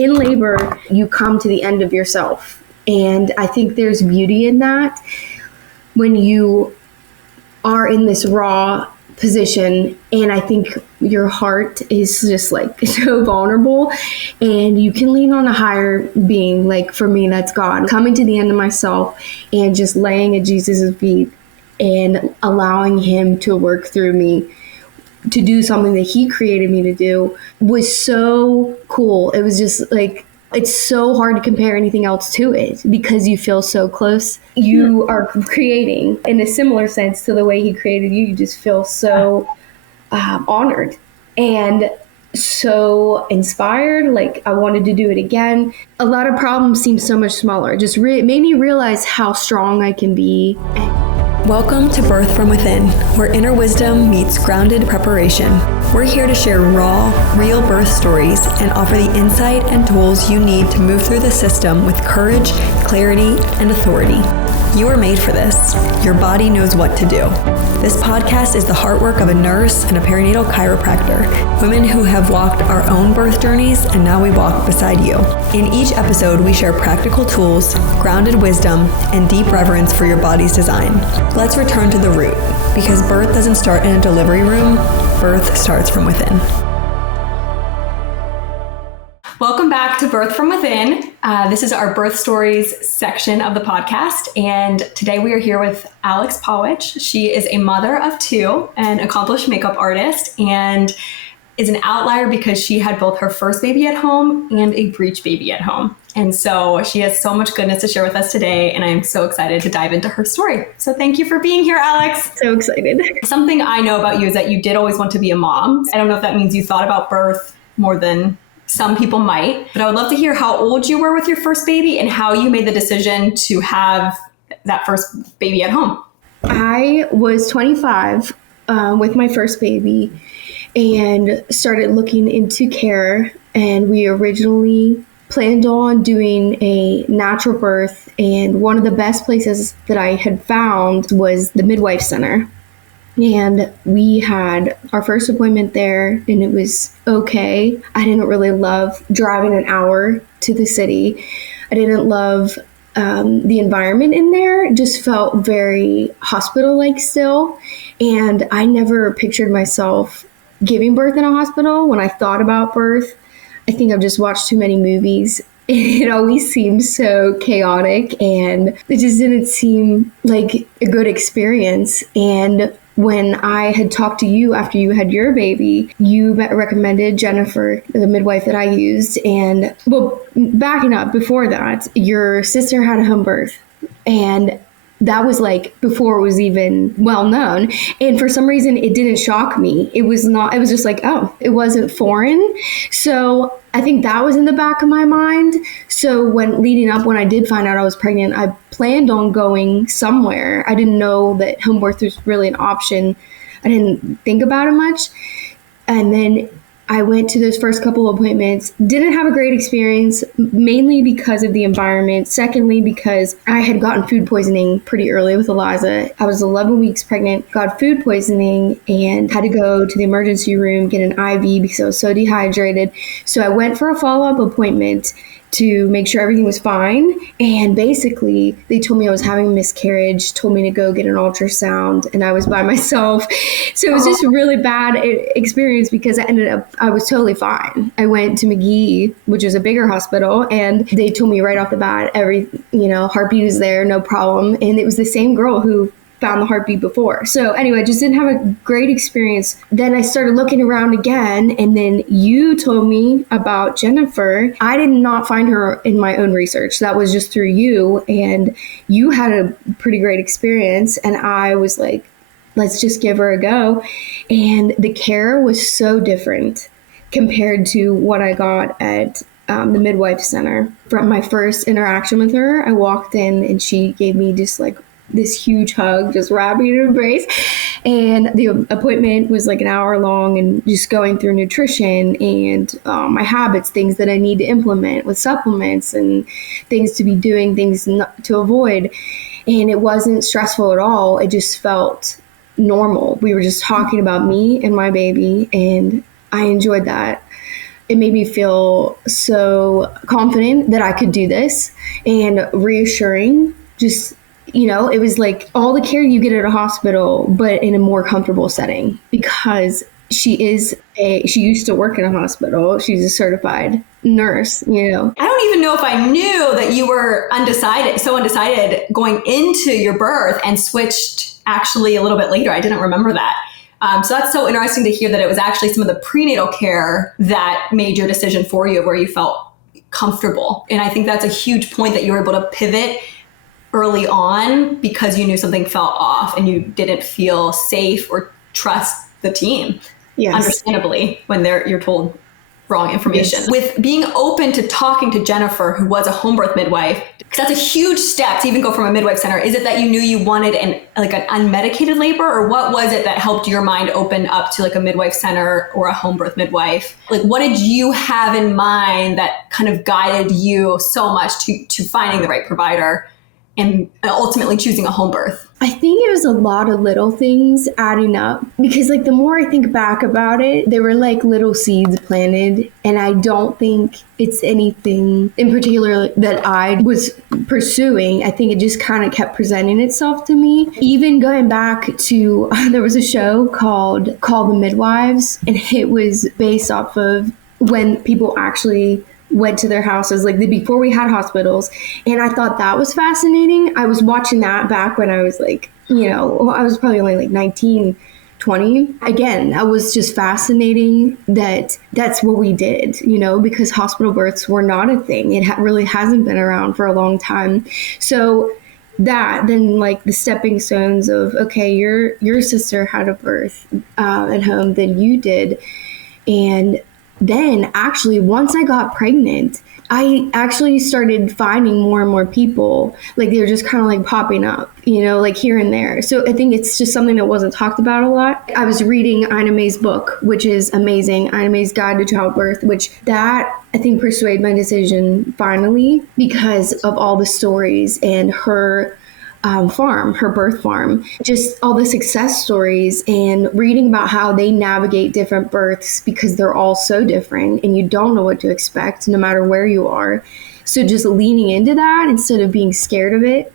in labor, you come to the end of yourself. And I think there's beauty in that when you are in this raw position, and I think your heart is just like so vulnerable, and you can lean on a higher being. Like for me, that's God. Coming to the end of myself and just laying at Jesus' feet and allowing him to work through me to do something that he created me to do was so cool. It was just like, it's so hard to compare anything else to it because you feel so close. You are creating in a similar sense to the way he created you. You just feel so honored and so inspired. Like I wanted to do it again. A lot of problems seem so much smaller. Just made me realize how strong I can be. Welcome to Birth from Within, where inner wisdom meets grounded preparation. We're here to share raw, real birth stories and offer the insight and tools you need to move through the system with courage, clarity, and authority. You are made for this. Your body knows what to do. This podcast is the heart work of a nurse and a perinatal chiropractor, women who have walked our own birth journeys, and now we walk beside you. In each episode, we share practical tools, grounded wisdom, and deep reverence for your body's design. Let's return to the root, because birth doesn't start in a delivery room, birth starts from within. Welcome back to Birth from Within. This is our birth stories section of the podcast. And today we are here with Alex Pawich. She is a mother of two, an accomplished makeup artist, and is an outlier because she had both her first baby at home and a breech baby at home. And so she has so much goodness to share with us today. And I'm so excited to dive into her story. So thank you for being here, Alex. So excited. Something I know about you is that you did always want to be a mom. I don't know if that means you thought about birth more than some people might, but I would love to hear how old you were with your first baby and how you made the decision to have that first baby at home. I was 25 with my first baby and started looking into care. And we originally planned on doing a natural birth. And one of the best places that I had found was the midwife center. And we had our first appointment there, and it was okay. I didn't really love driving an hour to the city. I didn't love the environment in there. It just felt very hospital-like still. And I never pictured myself giving birth in a hospital. When I thought about birth, I think I've just watched too many movies. It always seemed so chaotic, and it just didn't seem like a good experience. And when I had talked to you after you had your baby, you recommended Jennifer, the midwife that I used. And well, backing up before that, your sister had a home birth, and that was like before it was even well known. And for some reason, it didn't shock me. It was just like, oh, it wasn't foreign. So I think that was in the back of my mind. So when I did find out I was pregnant, I planned on going somewhere. I didn't know that home birth was really an option. I didn't think about it much. And then I went to those first couple of appointments, didn't have a great experience, mainly because of the environment. Secondly, because I had gotten food poisoning pretty early with Eliza. I was 11 weeks pregnant, got food poisoning, and had to go to the emergency room, get an IV because I was so dehydrated. So I went for a follow-up appointment to make sure everything was fine. And basically, they told me I was having a miscarriage, told me to go get an ultrasound, and I was by myself. So it was just a really bad experience because I was totally fine. I went to McGee, which is a bigger hospital, and they told me right off the bat, heartbeat is there, no problem. And it was the same girl who found the heartbeat before. So anyway, I just didn't have a great experience. Then I started looking around again, and then you told me about Jennifer. I did not find her in my own research. That was just through you, and you had a pretty great experience, and I was like, let's just give her a go. And the care was so different compared to what I got at the midwife center. From my first interaction with her, I walked in and she gave me just like this huge hug, just wrapped me in an embrace. And the appointment was like an hour long and just going through nutrition and my habits, things that I need to implement with supplements and things to be doing, things not to avoid. And it wasn't stressful at all. It just felt normal. We were just talking about me and my baby, and I enjoyed that. it made me feel so confident that I could do this and reassuring. Just, it was like all the care you get at a hospital, but in a more comfortable setting, because she used to work in a hospital. She's a certified nurse, I don't even know if I knew that you were undecided going into your birth and switched actually a little bit later. I didn't remember that. So that's so interesting to hear that it was actually some of the prenatal care that made your decision for you, where you felt comfortable. And I think that's a huge point, that you were able to pivot early on because you knew something felt off and you didn't feel safe or trust the team. Yes. Understandably, when you're told wrong information. Yes. With being open to talking to Jennifer, who was a home birth midwife, because that's a huge step to even go from a midwife center. Is it that you knew you wanted an unmedicated labor, or what was it that helped your mind open up to like a midwife center or a home birth midwife? Like, what did you have in mind that kind of guided you so much to finding the right provider and ultimately choosing a home birth? I think it was a lot of little things adding up, because like the more I think back about it, there were like little seeds planted, and I don't think it's anything in particular that I was pursuing. I think it just kind of kept presenting itself to me. Even going back to, there was a show called the Midwives, and it was based off of when people actually went to their houses, like before we had hospitals. And I thought that was fascinating. I was watching that back when I was like, I was probably only like 19, 20. Again, that was just fascinating that that's what we did, because hospital births were not a thing. It really hasn't been around for a long time. So that, then like the stepping stones of, okay, your sister had a birth at home, then you did. And then actually, once I got pregnant, I actually started finding more and more people, like they were just kind of like popping up, like here and there. So I think it's just something that wasn't talked about a lot. I was reading Ina May's book, which is amazing, Ina May's Guide to Childbirth, which that I think persuaded my decision finally, because of all the stories and her her birth farm, just all the success stories, and reading about how they navigate different births, because they're all so different and you don't know what to expect no matter where you are. So just leaning into that instead of being scared of it,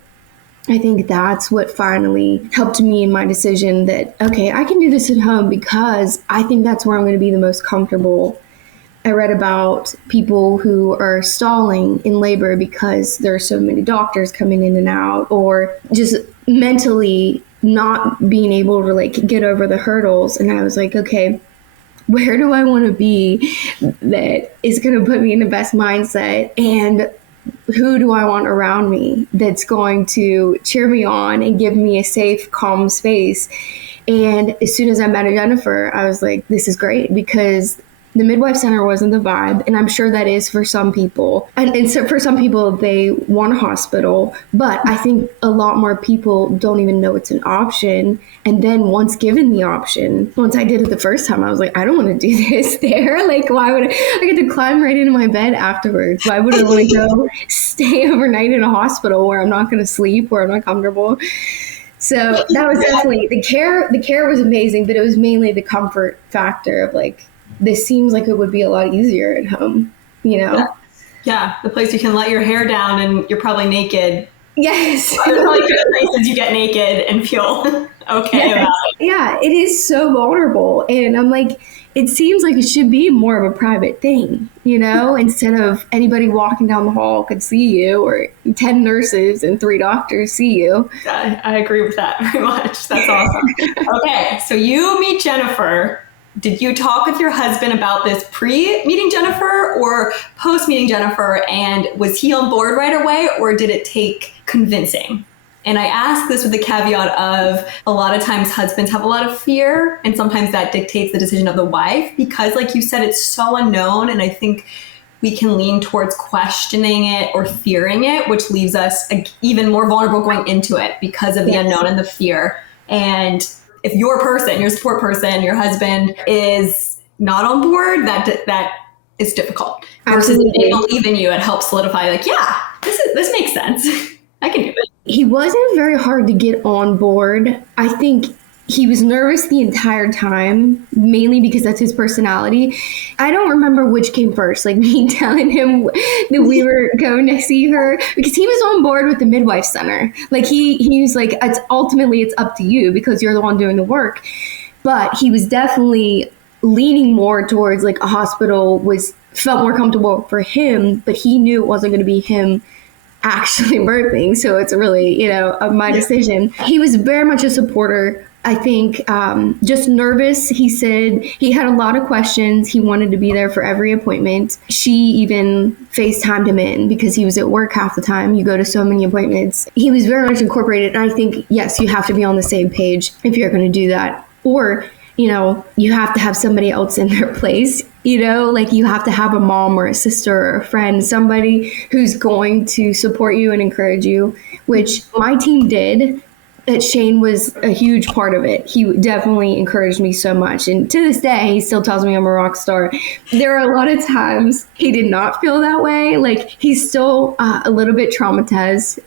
I think that's what finally helped me in my decision that, okay, I can do this at home, because I think that's where I'm going to be the most comfortable. I read about people who are stalling in labor because there are so many doctors coming in and out, or just mentally not being able to like get over the hurdles. And I was like, okay, where do I want to be that is going to put me in the best mindset? And who do I want around me that's going to cheer me on and give me a safe, calm space? And as soon as I met Jennifer, I was like, this is great, because the midwife center wasn't the vibe, and I'm sure that is for some people. And so for some people, they want a hospital, but I think a lot more people don't even know it's an option. And then once given the option, once I did it the first time, I was like, I don't want to do this there. Like, why would I get to climb right into my bed afterwards? Why would I want to go stay overnight in a hospital where I'm not going to sleep, where I'm not comfortable? So that was definitely the care. The care was amazing, but it was mainly the comfort factor of like, this seems like it would be a lot easier at home, Yeah, the place you can let your hair down and you're probably naked. Yes. There's like places you get naked and feel okay about it. Yeah, it is so vulnerable. And I'm like, it seems like it should be more of a private thing, instead of anybody walking down the hall could see you, or 10 nurses and 3 doctors see you. I agree with that very much. That's awesome. Okay, so you meet Jennifer. Did you talk with your husband about this pre-meeting Jennifer or post-meeting Jennifer? And was he on board right away, or did it take convincing? And I ask this with the caveat of a lot of times husbands have a lot of fear, and sometimes that dictates the decision of the wife, because like you said, it's so unknown. And I think we can lean towards questioning it or fearing it, which leaves us even more vulnerable going into it because of the unknown and the fear. And if your support person, your husband is not on board, that is difficult. Versus if they believe in you, it helps solidify like, yeah, this makes sense. I can do it. He wasn't very hard to get on board. I think he was nervous the entire time, mainly because that's his personality. I don't remember which came first, like me telling him that we were going to see her, because he was on board with the midwife center. Like he was like, it's up to you because you're the one doing the work. But he was definitely leaning more towards like a hospital felt more comfortable for him, but he knew it wasn't going to be him actually birthing. So it's really, my decision. He was very much a supporter. I think just nervous. He said he had a lot of questions. He wanted to be there for every appointment. She even FaceTimed him in because he was at work half the time. You go to so many appointments. He was very much incorporated. And I think, yes, you have to be on the same page if you're going to do that. Or, you have to have somebody else in their place. Like you have to have a mom or a sister or a friend, somebody who's going to support you and encourage you, which my team did. That Shane was a huge part of it. He definitely encouraged me so much. And to this day, he still tells me I'm a rock star. There are a lot of times he did not feel that way. Like he's still a little bit traumatized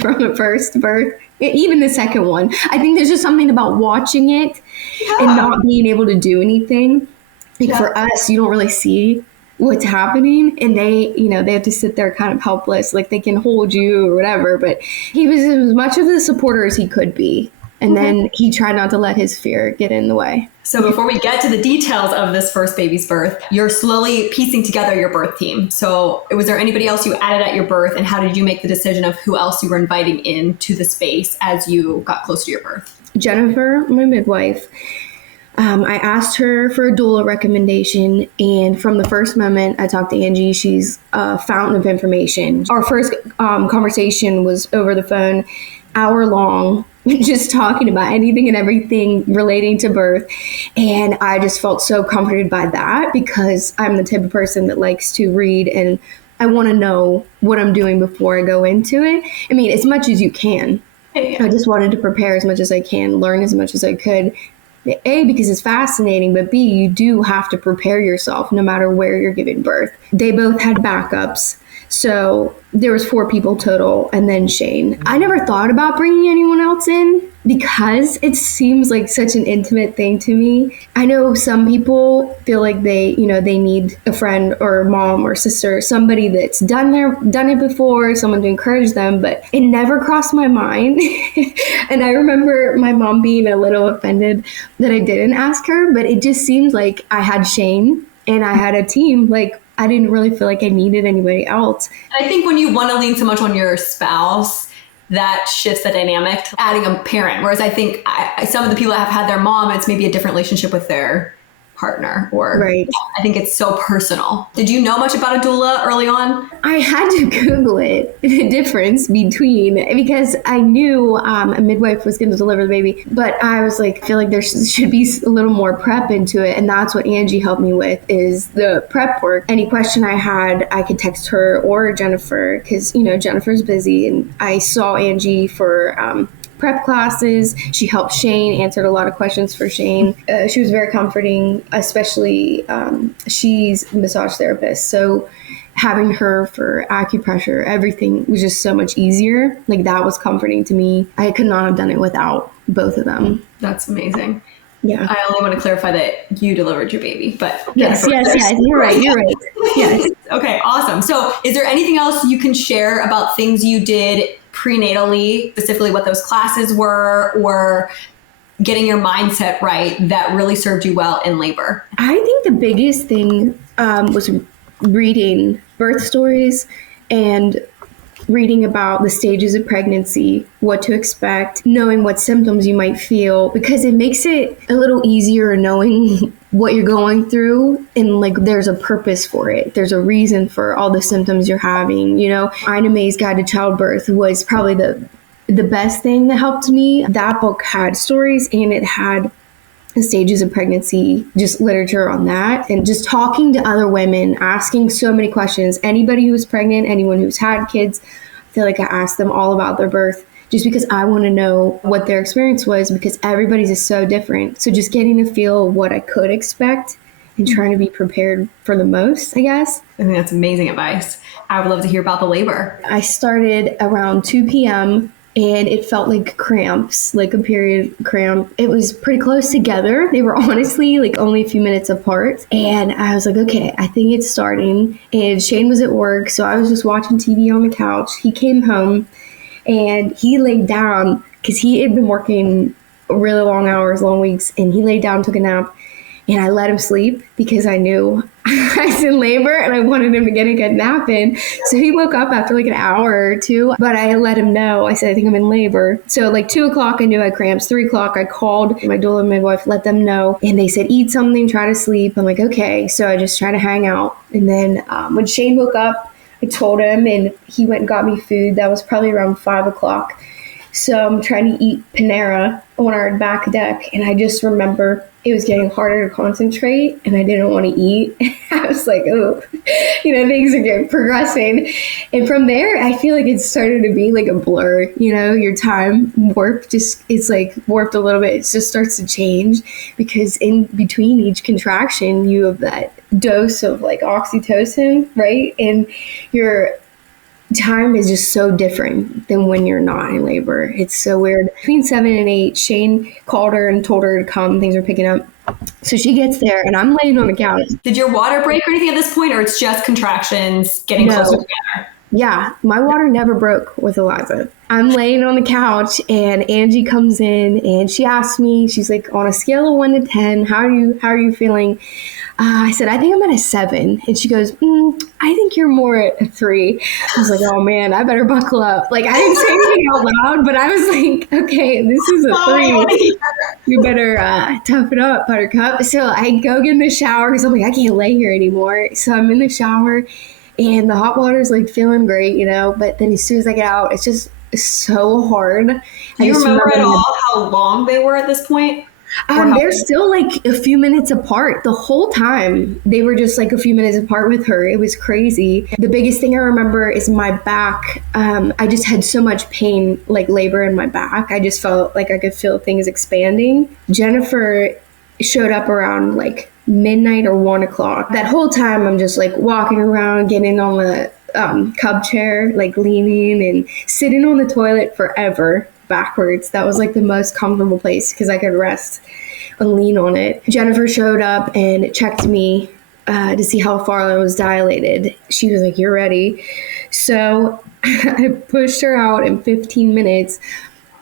from the first birth, even the second one. I think there's just something about watching it and not being able to do anything. Like for us, you don't really see what's happening, and they have to sit there kind of helpless, like they can hold you or whatever. But he was as much of the supporter as he could be, and then he tried not to let his fear get in the way. So before we get to the details of this first baby's birth, you're slowly piecing together your birth team. So was there anybody else you added at your birth, and how did you make the decision of who else you were inviting into the space as you got close to your birth? Jennifer, my midwife, I asked her for a doula recommendation, and from the first moment I talked to Angie, she's a fountain of information. Our first conversation was over the phone, hour long, just talking about anything and everything relating to birth. And I just felt so comforted by that because I'm the type of person that likes to read, and I want to know what I'm doing before I go into it. I mean, as much as you can. I just wanted to prepare as much as I can, learn as much as I could. A, because it's fascinating, but B, you do have to prepare yourself no matter where you're giving birth. They both had backups. So there was 4 people total, and then Shane. I never thought about bringing anyone else in because it seems like such an intimate thing to me. I know some people feel like they need a friend or mom or sister, somebody that's done it before, someone to encourage them, but it never crossed my mind. And I remember my mom being a little offended that I didn't ask her, but it just seemed like I had Shane and I had a team. Like, I didn't really feel like I needed anybody else. I think when you want to lean so much on your spouse, that shifts the dynamic to adding a parent. Whereas I think some of the people that have had their mom, it's maybe a different relationship with their partner. Or right. I think it's so personal. Did you know much about a doula early on? I had to Google it, the difference between, because I knew a midwife was going to deliver the baby, but I was like, I feel like there should be a little more prep into it. And that's what Angie helped me with, is the prep work. Any question I had, I could text her or Jennifer, because, Jennifer's busy. And I saw Angie for prep classes. She helped Shane, answered a lot of questions for Shane. She was very comforting, especially she's a massage therapist. So having her for acupressure, everything was just so much easier. Like, that was comforting to me. I could not have done it without both of them. That's amazing. Yeah. I only want to clarify that you delivered your baby, but yes. You're right. Yes. Okay, awesome. So is there anything else you can share about things you did prenatally, specifically what those classes were, or getting your mindset right that really served you well in labor? I think the biggest thing was reading birth stories and reading about the stages of pregnancy, what to expect, knowing what symptoms you might feel, because it makes it a little easier knowing what you're going through, and like there's a purpose for it. There's a reason for all the symptoms you're having. Ina May's Guide to Childbirth was probably the best thing that helped me. That book had stories, and it had the stages of pregnancy, just literature on that, and just talking to other women, asking so many questions. Anybody who's pregnant, anyone who's had kids, I feel like I asked them all about their birth, just because I want to know what their experience was, because everybody's is so different. So just getting to feel what I could expect and trying to be prepared for the most, I guess. I think that's amazing advice. I would love to hear about the labor. I started around 2 p.m. and it felt like cramps, like a period cramp. It was pretty close together. They were honestly like only a few minutes apart. And I was like, okay, I think it's starting. And Shane was at work, so I was just watching TV on the couch. He came home and he laid down because he had been working really long hours, long weeks, and he laid down, took a nap. And I let him sleep because I knew I was in labor and I wanted him to get a good nap in. So he woke up after like an hour or two, but I let him know. I said, I think I'm in labor. So like 2 o'clock, I knew I had cramps. 3 o'clock, I called my doula and my wife, let them know. And they said, eat something, try to sleep. I'm like, okay. So I just try to hang out. And then when Shane woke up, I told him and he went and got me food. That was probably around 5 o'clock. So I'm trying to eat Panera on our back deck. And I just remember it was getting harder to concentrate and I didn't want to eat. I was like, oh, things are getting progressing. And from there, I feel like it started to be like a blur, your time warp it's like warped a little bit. It just starts to change because in between each contraction, you have that dose of like oxytocin, right? And your time is just so different than when you're not in labor. It's so weird. Between 7 and 8, Shane called her and told her to come. Things are picking up. So she gets there and I'm laying on the couch. Did your water break or anything at this point, or it's just contractions getting closer together? Yeah, my water never broke with Eliza. I'm laying on the couch and Angie comes in and she asks me, she's like, on a scale of 1 to 10, how are you feeling? I said, I think I'm at a 7. And she goes, I think you're more at a 3. I was like, oh man, I better buckle up. Like I didn't say anything out loud, but I was like, okay, this is a 3. You better tough it up, Buttercup. So I go get in the shower because I'm like, I can't lay here anymore. So I'm in the shower and the hot water is like feeling great, but then as soon as I get out, it's just so hard. Do you remember at all how long they were at this point? They're still like a few minutes apart. The whole time they were just like a few minutes apart with her. It was crazy. The biggest thing I remember is my back. I just had so much pain, like labor in my back. I just felt like I could feel things expanding. Jennifer showed up around like midnight or 1 o'clock. That whole time I'm just like walking around, getting on the cub chair, like leaning and sitting on the toilet forever. Backwards. That was like the most comfortable place because I could rest and lean on it. Jennifer showed up and checked me to see how far I was dilated. She was like, you're ready. So I pushed her out in 15 minutes,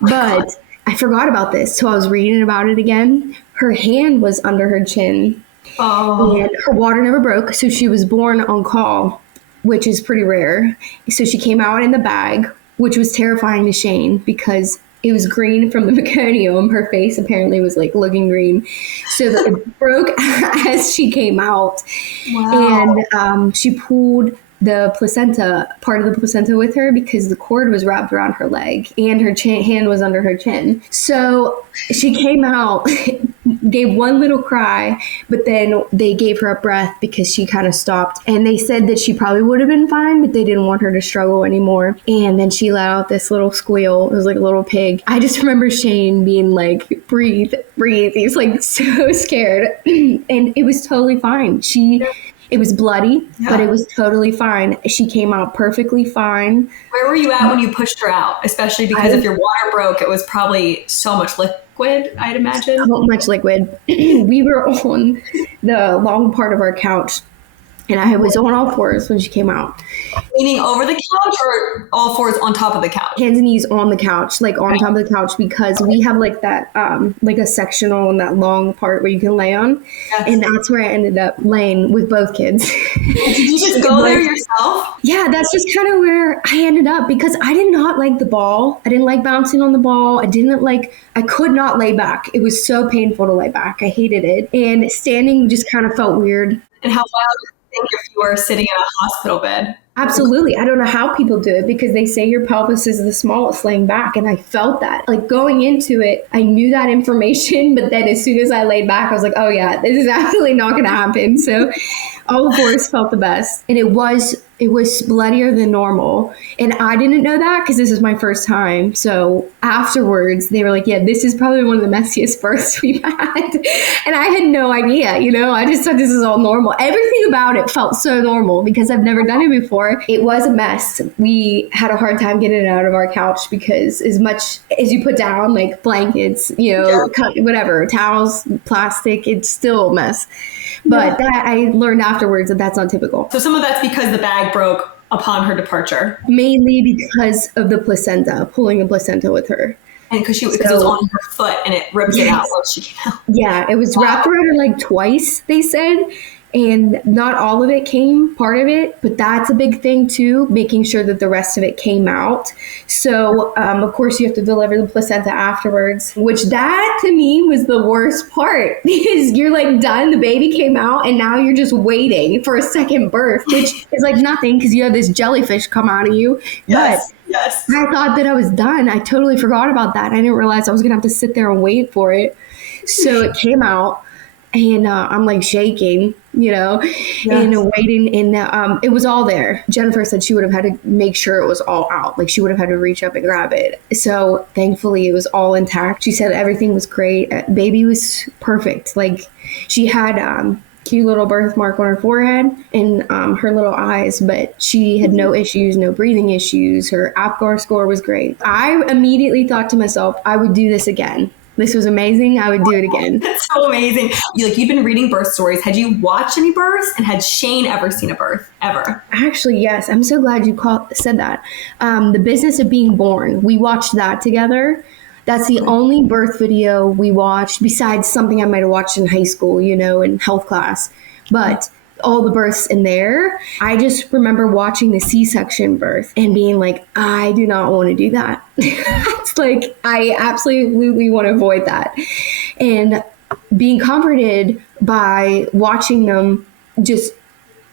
but I forgot about this. So I was reading about it again. Her hand was under her chin and her water never broke. So she was born on Caul, which is pretty rare. So she came out in the bag, which was terrifying to Shane because it was green from the meconium. Her face apparently was like looking green. So that it broke as she came out. Wow. And she pulled the placenta, part of the placenta with her because the cord was wrapped around her leg and her hand was under her chin. So she came out, gave one little cry, but then they gave her a breath because she kind of stopped. And they said that she probably would have been fine, but they didn't want her to struggle anymore. And then she let out this little squeal. It was like a little pig. I just remember Shane being like, breathe, breathe. He was like so scared. And it was totally fine. It was bloody, but it was totally fine. She came out perfectly fine. Where were you at when you pushed her out? Especially because if your water broke, it was probably so much liquid, I'd imagine. So much liquid. We were on the long part of our couch, and I was on all fours when she came out. Meaning over the couch or all fours on top of the couch? Hands and knees on the couch, like on top of the couch, because we have like that, like a sectional and that long part where you can lay on. Yes. And that's where I ended up laying with both kids. Did you just go there yourself? Yeah, that's just kind of where I ended up because I did not like the ball. I didn't like bouncing on the ball. I could not lay back. It was so painful to lay back. I hated it. And standing just kind of felt weird. And how wild if you were sitting in a hospital bed? Absolutely. I don't know how people do it because they say your pelvis is the smallest laying back. And I felt that. Like going into it, I knew that information. But then as soon as I laid back, I was like, oh yeah, this is absolutely not going to happen. So all fours felt the best. And it was It was bloodier than normal. And I didn't know that because this is my first time. So afterwards, they were like, yeah, this is probably one of the messiest births we've had. And I had no idea, you know, I just thought this is all normal. Everything about it felt so normal because I've never done it before. It was a mess. We had a hard time getting it out of our couch because as much as you put down, like blankets, you know, whatever, towels, plastic, it's still a mess. But that I learned afterwards that that's not typical. So some of that's because the bag broke upon her departure. Mainly because of the placenta, pulling the placenta with her. And because it was on her foot and it ripped it out while she came out. Yeah, it was wrapped around her like twice, they said. And not all of it came, part of it, but that's a big thing too, making sure that the rest of it came out. So, of course, you have to deliver the placenta afterwards, which that to me was the worst part because you're like done, the baby came out, and now you're just waiting for a second birth, which is like nothing because you have this jellyfish come out of you. Yes. But I thought that I was done. I totally forgot about that. I didn't realize I was going to have to sit there and wait for it. So it came out. And I'm like shaking, you know, and waiting. And it was all there. Jennifer said she would have had to make sure it was all out. Like she would have had to reach up and grab it. So thankfully it was all intact. She said everything was great. Baby was perfect. Like she had cute little birthmark on her forehead and her little eyes, but she had no issues, no breathing issues. Her APGAR score was great. I immediately thought to myself, I would do this again. This was amazing. I would do it again. That's so amazing. You've been reading birth stories. Had you watched any births? And had Shane ever seen a birth? Ever? Actually, yes. I'm so glad you said that. The Business of Being Born. We watched that together. That's the only birth video we watched besides something I might have watched in high school, you know, in health class. But all the births in there, I just remember watching the C-section birth and being like, I do not want to do that. It's like, I absolutely want to avoid that. And being comforted by watching them just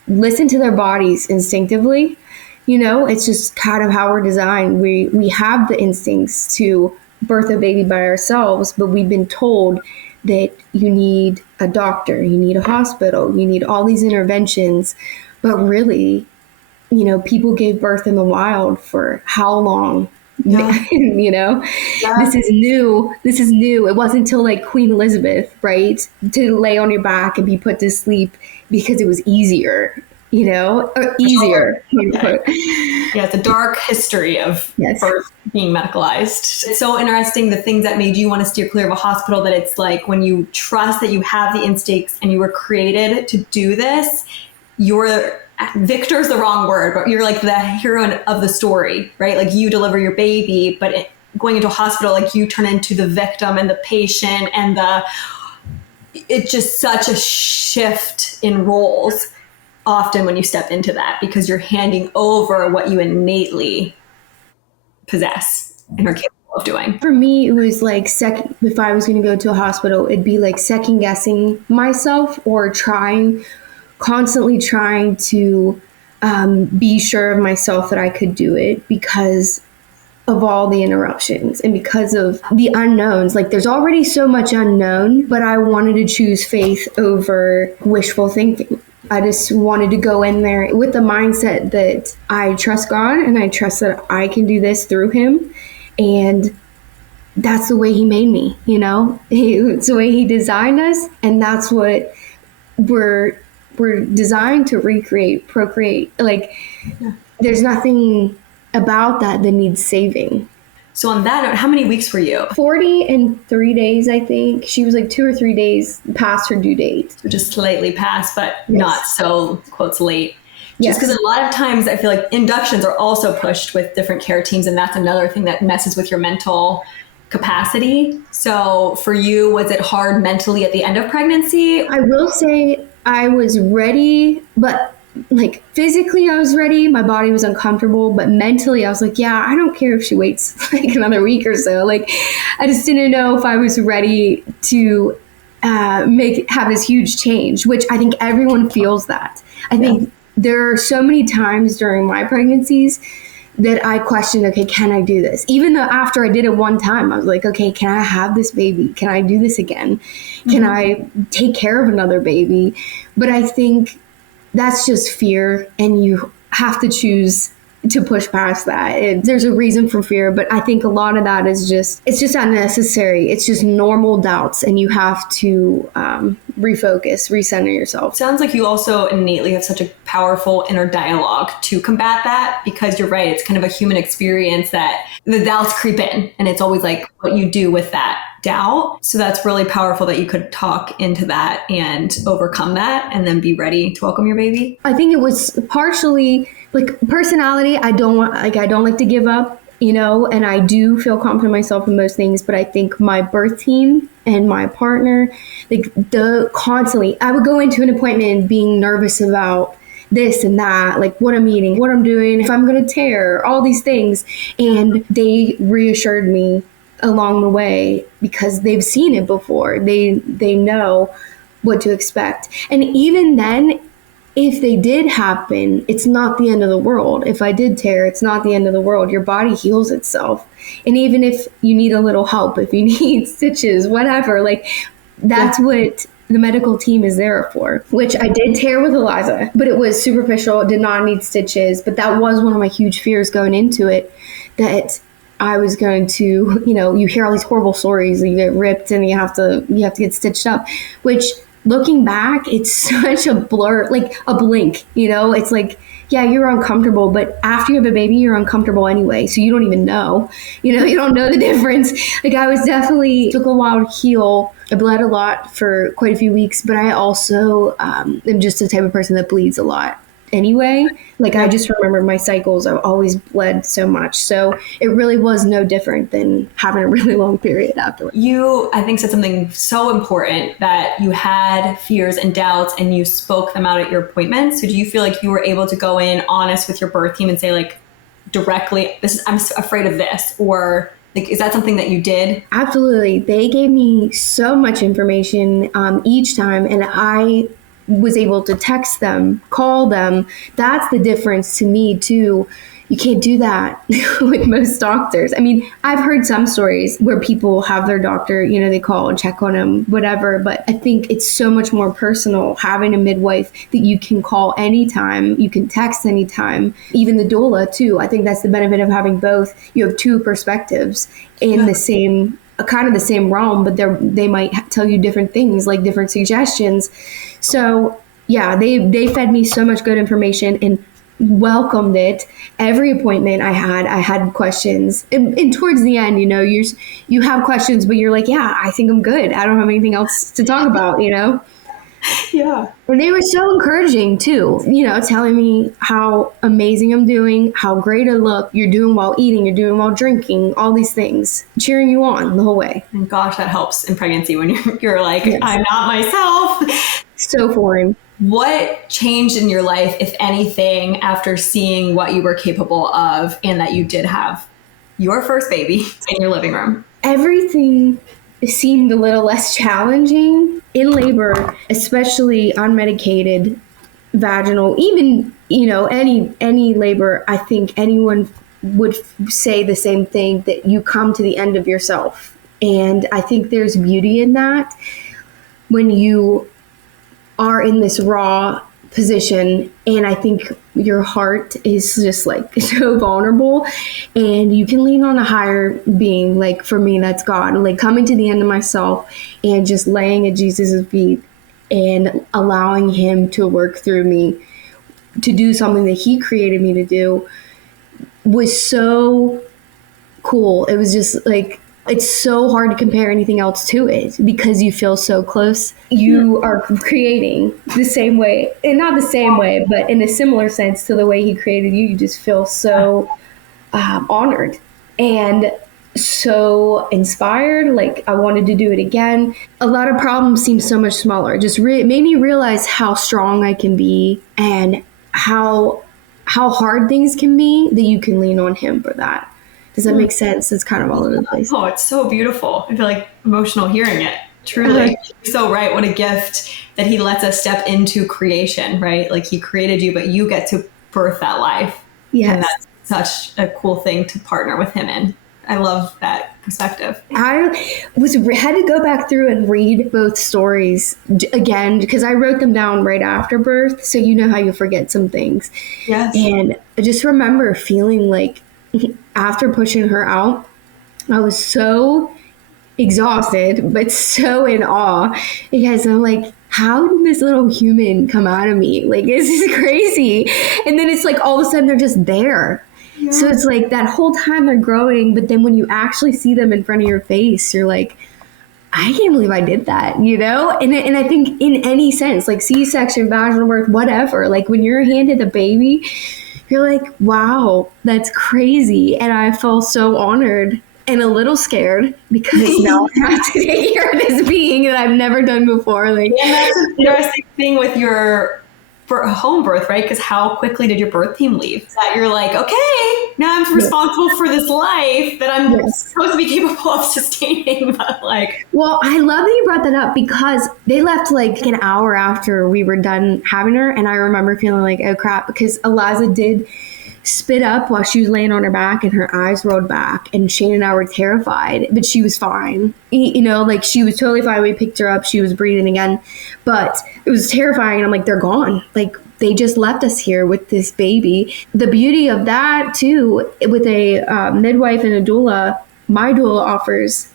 listen to their bodies instinctively, you know, it's just kind of how we're designed. We have the instincts to birth a baby by ourselves, but we've been told that you need a doctor, you need a hospital, you need all these interventions. But really, you know, people gave birth in the wild for how long? Yeah. You know, This is new. It wasn't until like Queen Elizabeth, right? To lay on your back and be put to sleep because it was easier, you know, or easier. Yeah, it's a dark history of birth being medicalized. It's so interesting, the things that made you want to steer clear of a hospital, that it's like when you trust that you have the instincts and you were created to do this, Victor is the wrong word, but you're like the hero of the story, right? Like you deliver your baby, but going into a hospital, like you turn into the victim and the patient, and it's just such a shift in roles often when you step into that, because you're handing over what you innately possess and are capable of doing. For me, it was like if I was going to go to a hospital, it'd be like second guessing myself or constantly trying to be sure of myself that I could do it because of all the interruptions and because of the unknowns. Like there's already so much unknown, but I wanted to choose faith over wishful thinking. I just wanted to go in there with the mindset that I trust God and I trust that I can do this through him. And that's the way he made me, you know, it's the way he designed us. And that's what we're designed to recreate, procreate. Like there's nothing about that needs saving. So on that note, how many weeks were you? 40 and 3 days, I think. She was like 2 or 3 days past her due date. So just slightly past, but not so, quotes, late. Just because a lot of times I feel like inductions are also pushed with different care teams, and that's another thing that messes with your mental capacity. So for you, was it hard mentally at the end of pregnancy? I will say I was ready, but like physically I was ready. My body was uncomfortable, but mentally I was like, yeah, I don't care if she waits like another week or so. Like I just didn't know if I was ready to have this huge change, which I think everyone feels that. I think there are so many times during my pregnancies that I questioned, okay, can I do this? Even though after I did it one time, I was like, okay, can I have this baby? Can I do this again? Can I take care of another baby? But I think that's just fear, and you have to choose to push past that. There's a reason for fear, but I think a lot of that is it's just unnecessary. It's just normal doubts, and you have to refocus, recenter yourself. Sounds like you also innately have such a powerful inner dialogue to combat that, because you're right. It's kind of a human experience that the doubts creep in, and it's always like what you do with that doubt. So that's really powerful that you could talk into that and overcome that and then be ready to welcome your baby. I think it was partially like personality. I don't like to give up, and I do feel confident in myself in most things, but I think my birth team and my partner, constantly, I would go into an appointment being nervous about this and that, like what I'm eating, what I'm doing, if I'm going to tear, all these things. And they reassured me along the way because they've seen it before. They know what to expect. And even then, if they did happen, it's not the end of the world. If I did tear, it's not the end of the world. Your body heals itself. And even if you need a little help, if you need stitches, whatever, like that's what the medical team is there for, which I did tear with Eliza, but it was superficial. It did not need stitches. But that was one of my huge fears going into it, that I was going to, you hear all these horrible stories, and you get ripped and you have to get stitched up, which looking back, it's such a blur, like a blink, it's like, yeah, you're uncomfortable, but after you have a baby, you're uncomfortable anyway. So you don't even know, you don't know the difference. Like I was definitely took a while to heal. I bled a lot for quite a few weeks, but I also am just the type of person that bleeds a lot anyway. Like I just remember my cycles, I've always bled so much. So it really was no different than having a really long period afterwards. You, I think, said something so important, that you had fears and doubts and you spoke them out at your appointments. So do you feel like you were able to go in honest with your birth team and say like directly, I'm afraid of this, or like, is that something that you did? Absolutely. They gave me so much information each time, and I was able to text them, call them. That's the difference to me too. You can't do that with most doctors. I mean, I've heard some stories where people have their doctor, they call and check on them, whatever. But I think it's so much more personal having a midwife that you can call anytime, you can text anytime, even the doula too. I think that's the benefit of having both. You have two perspectives in the same, kind of the same realm, but they might tell you different things, like different suggestions. So yeah, they fed me so much good information and welcomed it. Every appointment I had questions, and towards the end, you have questions, but you're like, yeah, I think I'm good. I don't have anything else to talk about, Yeah. And they were so encouraging too, telling me how amazing I'm doing, how great I look, you're doing while eating, you're doing while drinking, all these things, cheering you on the whole way. And gosh, that helps in pregnancy when you're like, yes. I'm not myself. So foreign. What changed in your life, if anything, after seeing what you were capable of and that you did have your first baby in your living room? Everything seemed a little less challenging in labor, especially unmedicated vaginal, even, any labor. I think anyone would say the same thing, that you come to the end of yourself. And I think there's beauty in that when you are in this raw position, and I think your heart is just like so vulnerable, and you can lean on a higher being. Like for me, that's God. Like coming to the end of myself and just laying at Jesus' feet and allowing him to work through me to do something that he created me to do was so cool. It was just like, it's so hard to compare anything else to it because you feel so close. You are creating the same way, and not the same way, but in a similar sense to the way he created you. You just feel so honored and so inspired. Like I wanted to do it again. A lot of problems seem so much smaller. Just made me realize how strong I can be and how hard things can be, that you can lean on him for that. Does that make sense? It's kind of all over the place. Oh, it's so beautiful. I feel like emotional hearing it. Truly. You're so right. What a gift that he lets us step into creation, right? Like he created you, but you get to birth that life. Yes. And that's such a cool thing to partner with him in. I love that perspective. I had to go back through and read both stories again because I wrote them down right after birth. So you know how you forget some things. Yes. And I just remember feeling like after pushing her out, I was so exhausted, but so in awe because I'm like, how did this little human come out of me? Like, this is crazy. And then it's like all of a sudden they're just there. Yeah. So it's like that whole time they're growing, but then when you actually see them in front of your face, you're like, I can't believe I did that, you know? And I think in any sense, like C-section, vaginal birth, whatever, like when you're handed a baby, you're like, wow, that's crazy. And I felt so honored and a little scared because now I have to take care of this being that I've never done before. Like, and that's an interesting thing with your home birth, right? Because how quickly did your birth team leave? That you're like, okay, now I'm responsible for this life that I'm supposed to be capable of sustaining. But like, well, I love that you brought that up because they left like an hour after we were done having her, and I remember feeling like, oh crap, because Eliza did spit up while she was laying on her back and her eyes rolled back, and Shane and I were terrified, but she was fine. You know, like she was totally fine. We picked her up. She was breathing again, but it was terrifying. And I'm like, they're gone. Like they just left us here with this baby. The beauty of that too, with a midwife and a doula, my doula offers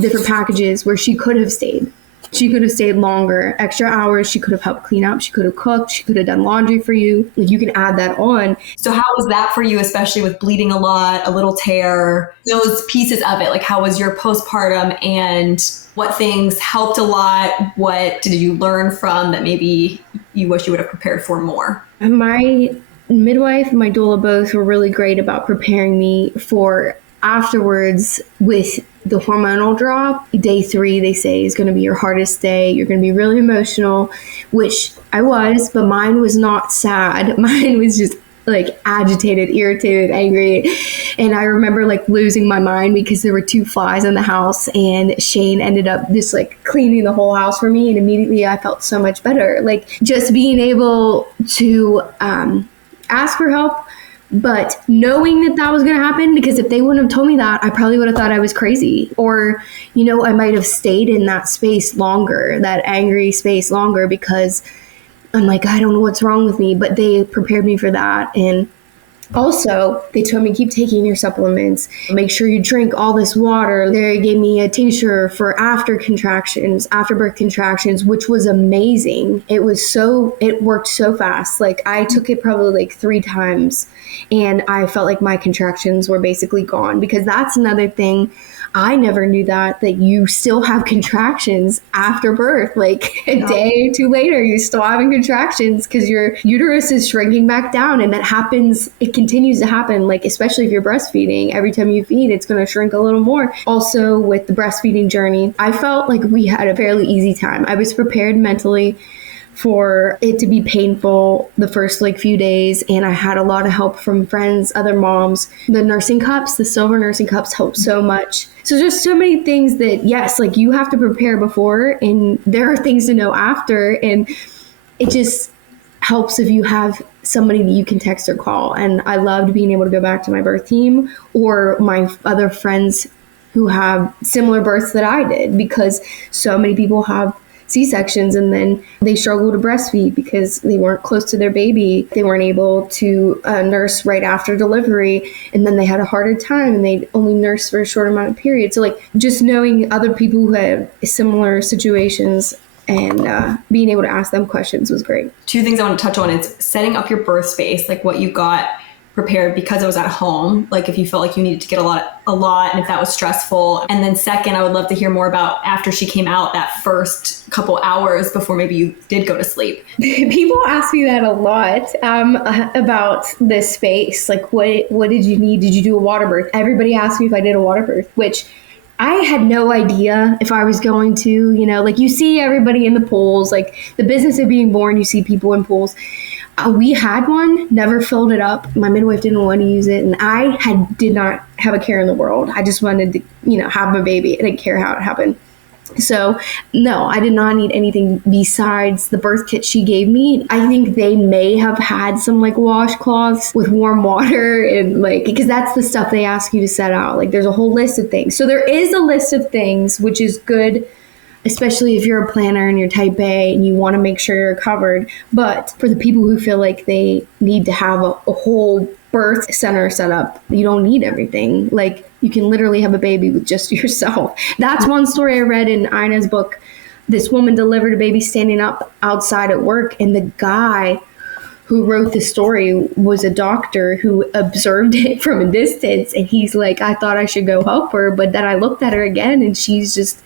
different packages where she could have stayed. She could have stayed longer, extra hours. She could have helped clean up. She could have cooked. She could have done laundry for you. Like you can add that on. So how was that for you, especially with bleeding a lot, a little tear, those pieces of it? Like how was your postpartum and what things helped a lot? What did you learn from that maybe you wish you would have prepared for more? My midwife and my doula both were really great about preparing me for afterwards with the hormonal drop. Day 3, they say, is going to be your hardest day. You're going to be really emotional, which I was, but mine was not sad. Mine was just like agitated, irritated, angry. And I remember like losing my mind because there were 2 flies in the house, and Shane ended up just like cleaning the whole house for me. And immediately I felt so much better. Like just being able to ask for help, but knowing that that was going to happen, because if they wouldn't have told me that, I probably would have thought I was crazy. Or, you know, I might have stayed in that space longer, that angry space longer, because I'm like, I don't know what's wrong with me. But they prepared me for that. And also, they told me keep taking your supplements. Make sure you drink all this water. They gave me a tincture for after birth contractions, which was amazing. It worked so fast. Like I took it probably like 3 times, and I felt like my contractions were basically gone, because that's another thing. I never knew that you still have contractions after birth. Like a day or 2 later, you're still having contractions because your uterus is shrinking back down. And that happens, it continues to happen, like especially if you're breastfeeding. Every time you feed, it's going to shrink a little more. Also with the breastfeeding journey, I felt like we had a fairly easy time. I was prepared mentally for it to be painful the first like few days, and I had a lot of help from friends, other moms. The nursing cups, the silver nursing cups, helped so much. So just so many things that, yes, like you have to prepare before, and there are things to know after, and it just helps if you have somebody that you can text or call. And I loved being able to go back to my birth team or my other friends who have similar births that I did, because so many people have C-sections and then they struggle to breastfeed because they weren't close to their baby. They weren't able to nurse right after delivery, and then they had a harder time and they only nursed for a short amount of period. So like just knowing other people who had similar situations and being able to ask them questions was great. 2 things I want to touch on is setting up your birth space, like what you got prepared because it was at home, like if you felt like you needed to get a lot and if that was stressful. And then second, I would love to hear more about after she came out, that first couple hours before maybe you did go to sleep. People ask me that a lot about this space. Like what did you need? Did you do a water birth? Everybody asked me if I did a water birth, which I had no idea if I was going to, you know, like you see everybody in the pools, like the business of being born, you see people in pools. We had one, never filled it up. My midwife didn't want to use it, and I did not have a care in the world. I just wanted to, you know, have my baby. I didn't care how it happened. So no, I did not need anything besides the birth kit she gave me. I think they may have had some like washcloths with warm water and like, because that's the stuff they ask you to set out. Like there's a whole list of things. So there is a list of things, which is good, especially if you're a planner and you're type A and you want to make sure you're covered. But for the people who feel like they need to have a whole birth center set up, you don't need everything. Like you can literally have a baby with just yourself. That's one story I read in Ina's book. This woman delivered a baby standing up outside at work, and the guy who wrote the story was a doctor who observed it from a distance. And he's like, I thought I should go help her, but then I looked at her again and she's just,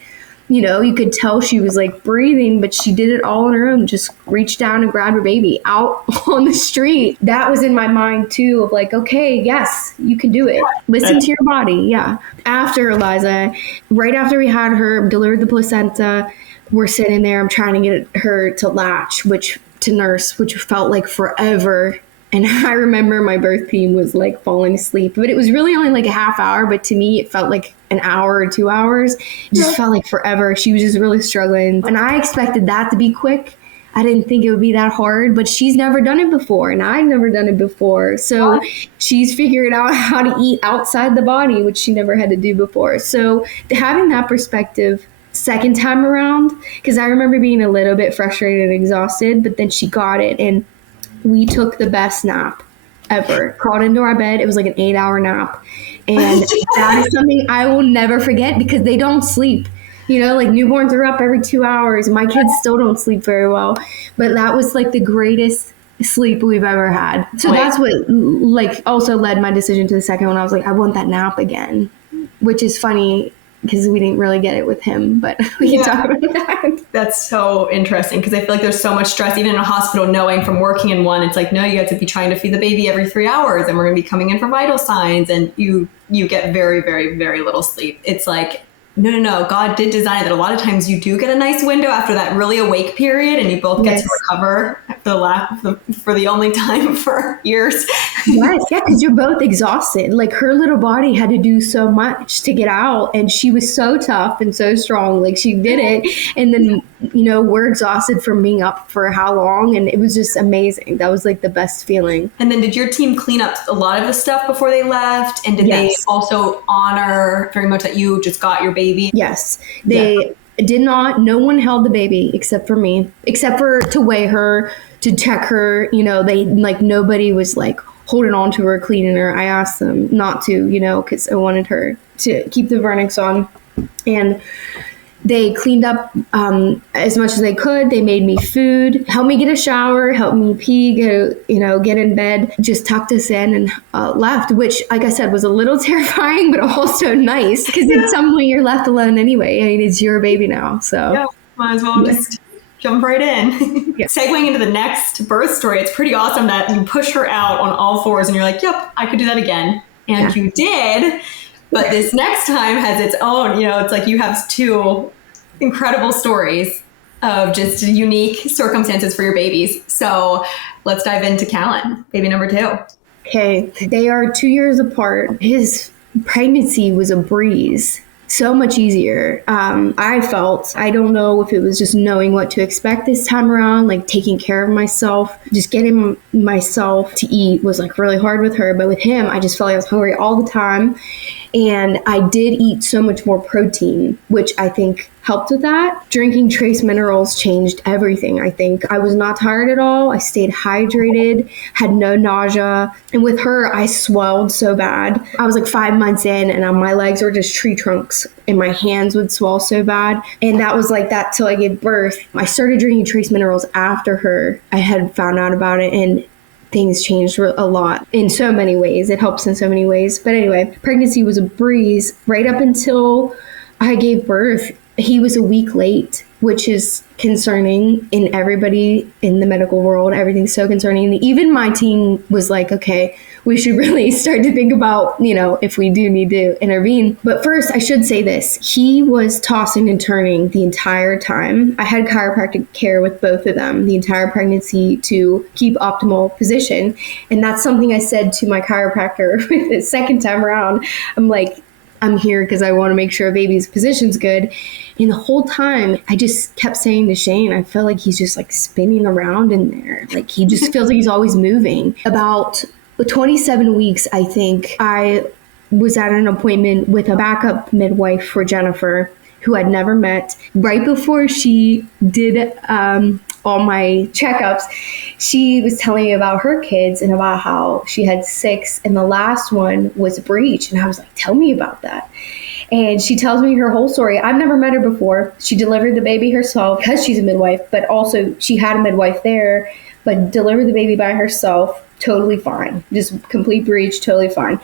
you know, you could tell she was like breathing, but she did it all on her own, just reached down and grabbed her baby out on the street. That was in my mind too, of like, okay, yes, you can do it. Listen to your body. Yeah. After Eliza, right after we had her, delivered the placenta, we're sitting there, I'm trying to get her to latch, to nurse, which felt like forever. And I remember my birth team was like falling asleep, but it was really only like a half hour. But to me, it felt like an hour or 2 hours. It just felt like forever. She was just really struggling. And I expected that to be quick. I didn't think it would be that hard, but she's never done it before. And I've never done it before. So she's figured out how to eat outside the body, which she never had to do before. So having that perspective second time around, because I remember being a little bit frustrated and exhausted, but then she got it. And we took the best nap ever. Crawled into our bed. It was like an 8-hour nap. And that is something I will never forget because they don't sleep. You know, like newborns are up every 2 hours. My kids still don't sleep very well. But that was like the greatest sleep we've ever had. So that's what like also led my decision to the second one. I was like, I want that nap again, which is funny because we didn't really get it with him, but we can talk about that. That's so interesting because I feel like there's so much stress, even in a hospital, knowing from working in one, it's like, no, you have to be trying to feed the baby every 3 hours and we're going to be coming in for vital signs and you get very, very, very little sleep. It's like, no, God did design it that a lot of times you do get a nice window after that really awake period and you both get to recover for the only time for years. Yes, yeah, because you're both exhausted. Like her little body had to do so much to get out and she was so tough and so strong. Like she did it. And then, you know, we're exhausted from being up for how long? And it was just amazing. That was like the best feeling. And then did your team clean up a lot of the stuff before they left? And did they also honor very much that you just got your baby? Yes, they did not. No one held the baby except for me, except for to weigh her, to check her. You know, they like nobody was like holding on to her, cleaning her. I asked them not to, you know, because I wanted her to keep the vernix on. And they cleaned up as much as they could. They made me food, helped me get a shower, helped me pee, get in bed, just tucked us in and left, which, like I said, was a little terrifying, but also nice because in some way you're left alone anyway. I mean, it's your baby now. So might as well just jump right in. Segueing into the next birth story, it's pretty awesome that you push her out on all fours and you're like, yep, I could do that again. And you did. But this next time has its own, you know, it's like you have two incredible stories of just unique circumstances for your babies. So let's dive into Callan, baby number 2. Okay. They are 2 years apart. His pregnancy was a breeze. So much easier. I felt, I don't know if it was just knowing what to expect this time around, like taking care of myself, just getting myself to eat was like really hard with her. But with him, I just felt like I was hungry all the time. And I did eat so much more protein, which I think helped with that. Drinking trace minerals changed everything, I think. I was not tired at all. I stayed hydrated, had no nausea. And with her, I swelled so bad. I was like 5 months in and my legs were just tree trunks and my hands would swell so bad. And that was like that till I gave birth. I started drinking trace minerals after her. I had found out about it and things changed a lot in so many ways. It helps in so many ways. But anyway, pregnancy was a breeze right up until I gave birth. He was a week late, which is concerning in everybody in the medical world. Everything's so concerning. Even my team was like, okay, we should really start to think about, you know, if we do need to intervene. But first, I should say this. He was tossing and turning the entire time. I had chiropractic care with both of them the entire pregnancy to keep optimal position. And that's something I said to my chiropractor the second time around. I'm like, I'm here because I want to make sure baby's position's good. And the whole time I just kept saying to Shane, I feel like he's just like spinning around in there. Like he just feels like he's always moving. About 27 weeks, I think, I was at an appointment with a backup midwife for Jennifer, who I'd never met. Right before she did all my checkups, she was telling me about her kids and about how she had 6 and the last one was Breech. And I was like, tell me about that. And she tells me her whole story. I've never met her before. She delivered the baby herself because she's a midwife, but also she had a midwife there, but delivered the baby by herself. Totally fine. Just complete Breech, totally fine.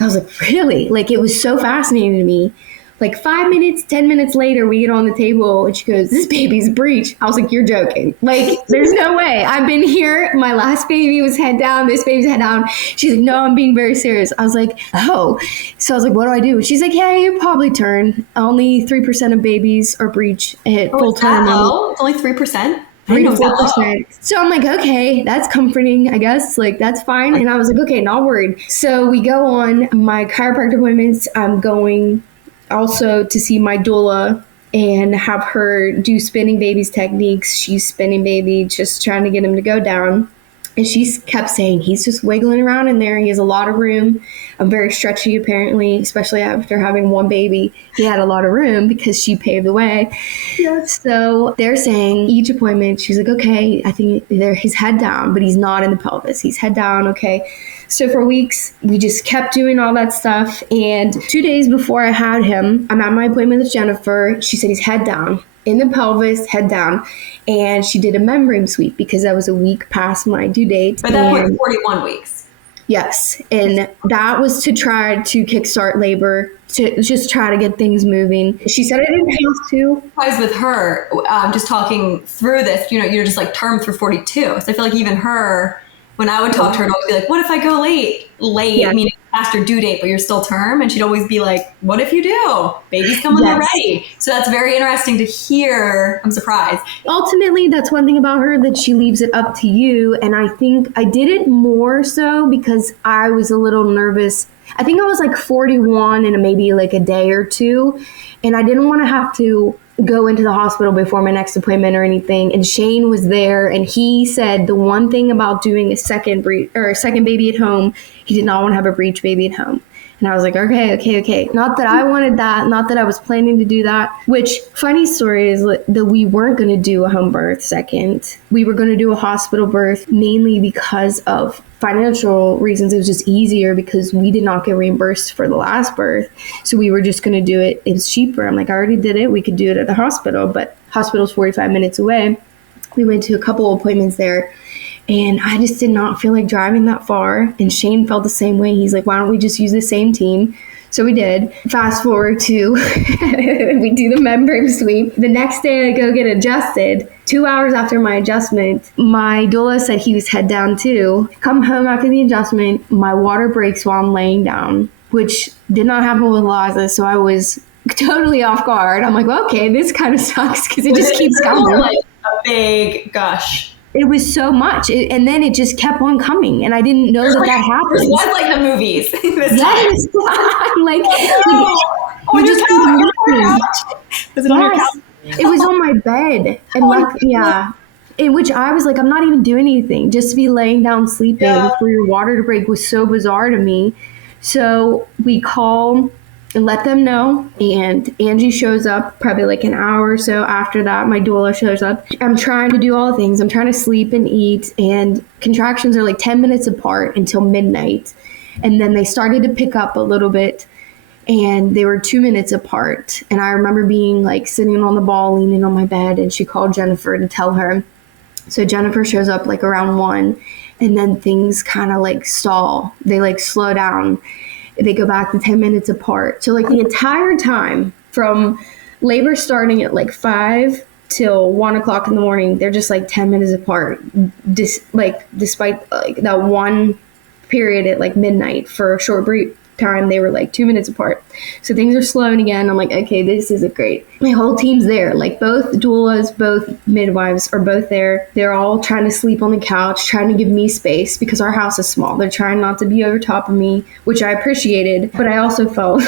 I was like, really? Like, it was so fascinating to me. Like 5 minutes, 10 minutes later, we get on the table and she goes, this baby's Breech. I was like, you're joking. Like, there's no way. I've been here. My last baby was head down. This baby's head down. She's like, no, I'm being very serious. I was like, oh. So I was like, what do I do? She's like, yeah, you probably turn. Only 3% of babies are Breech at full term. It's only 3%? 3 to 4%. So I'm like, okay, that's comforting, I guess. Like, that's fine. And I was like, okay, not worried. So we go on my chiropractor appointments. I'm going also to see my doula and have her do spinning babies techniques. She's spinning baby, just trying to get him to go down. And she kept saying, he's just wiggling around in there. He has a lot of room. I'm very stretchy, apparently, especially after having one baby. He had a lot of room because she paved the way. Yes. So they're saying each appointment, she's like, okay, I think he's head down, but he's not in the pelvis. He's head down, okay. So for weeks, we just kept doing all that stuff. And 2 days before I had him, I'm at my appointment with Jennifer. She said he's head down. In the pelvis, head down. And she did a membrane sweep because that was a week past my due date. But that was 41 weeks. Yes. And that was to try to kickstart labor, to just try to get things moving. She said I didn't have to. I was with her, just talking through this, you're just like term through 42. So I feel like even her, when I would talk to her, I'd always be like, what if I go late? Yeah. Meaning past your due date, but you're still term. And she'd always be like, what if you do? Babies come when they're ready. So that's very interesting to hear. I'm surprised. Ultimately, that's one thing about her, that she leaves it up to you. And I think I did it more so because I was a little nervous. I think I was like 41 in maybe like a day or two. And I didn't want to have to go into the hospital before my next appointment or anything. And Shane was there, and he said the one thing about doing a second baby at home, he did not want to have a Breech baby at home. And I was like, okay. Not that I wanted that, not that I was planning to do that, which funny story is that we weren't going to do a home birth second. We were going to do a hospital birth mainly because of financial reasons. It was just easier because we did not get reimbursed for the last birth. So we were just going to do it. It was cheaper. I'm like, I already did it. We could do it at the hospital, but hospital's 45 minutes away. We went to a couple of appointments there. And I just did not feel like driving that far. And Shane felt the same way. He's like, why don't we just use the same team? So we did. Fast forward to, we do the membrane sweep. The next day I go get adjusted. 2 hours after my adjustment, my doula said he was head down too. Come home after the adjustment, my water breaks while I'm laying down, which did not happen with Liza. So I was totally off guard. I'm like, well, okay, this kind of sucks because it just keeps coming. Like a big gush. It was so much. And then it just kept on coming. And I didn't know that happens. It was like the movies. Yes. Like, on your couch. Was it on your couch? It was on my bed. And in which I was like, I'm not even doing anything. Just to be laying down sleeping for your water to break was so bizarre to me. So we call and let them know. And Angie shows up probably like an hour or so after that. My doula shows up. I'm trying to do all the things. I'm trying to sleep and eat. And contractions are like 10 minutes apart until midnight. And then they started to pick up a little bit. And they were 2 minutes apart. And I remember being like sitting on the ball, leaning on my bed. And she called Jennifer to tell her. So Jennifer shows up like around 1. And then things kind of like stall. They like slow down. They go back to 10 minutes apart. So like the entire time from labor starting at like 5 till 1 o'clock in the morning, they're just like 10 minutes apart. Despite like that one period at like midnight for a short time they were like 2 minutes apart. So things are slowing again. I'm like, okay, this isn't great. My whole team's there. Like both doulas, both midwives are both there. They're all trying to sleep on the couch, trying to give me space because our house is small. They're trying not to be over top of me, which I appreciated. But I also felt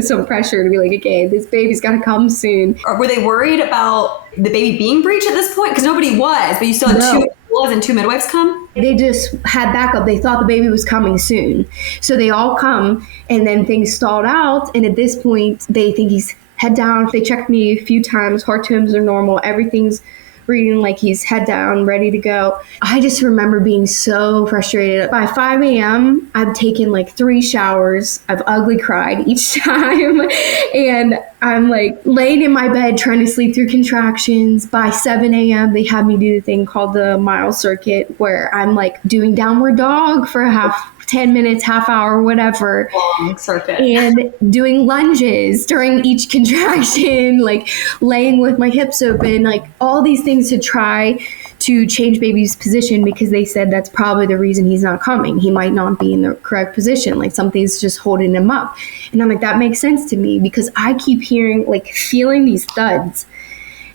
some pressure to be like, okay, this baby's got to come soon. Or were they worried about the baby being breech at this point? Because nobody was, but you still had two doulas and two midwives come? They just had backup. They thought the baby was coming soon. So they all come, and then things stalled out. And at this point, they think he's head down. They checked me a few times. Heart tones are normal. Everything's reading like he's head down, ready to go. I just remember being so frustrated. By 5 a.m., I've taken like 3 showers. I've ugly cried each time. And I'm like laying in my bed trying to sleep through contractions. By 7 a.m., they have me do the thing called the mile circuit where I'm like doing downward dog for 10 minutes, half hour, whatever. Long circuit. And doing lunges during each contraction, like laying with my hips open, like all these things to try to change baby's position because they said that's probably the reason he's not coming. He might not be in the correct position. Like something's just holding him up. And I'm like, that makes sense to me because I keep hearing, like feeling these thuds.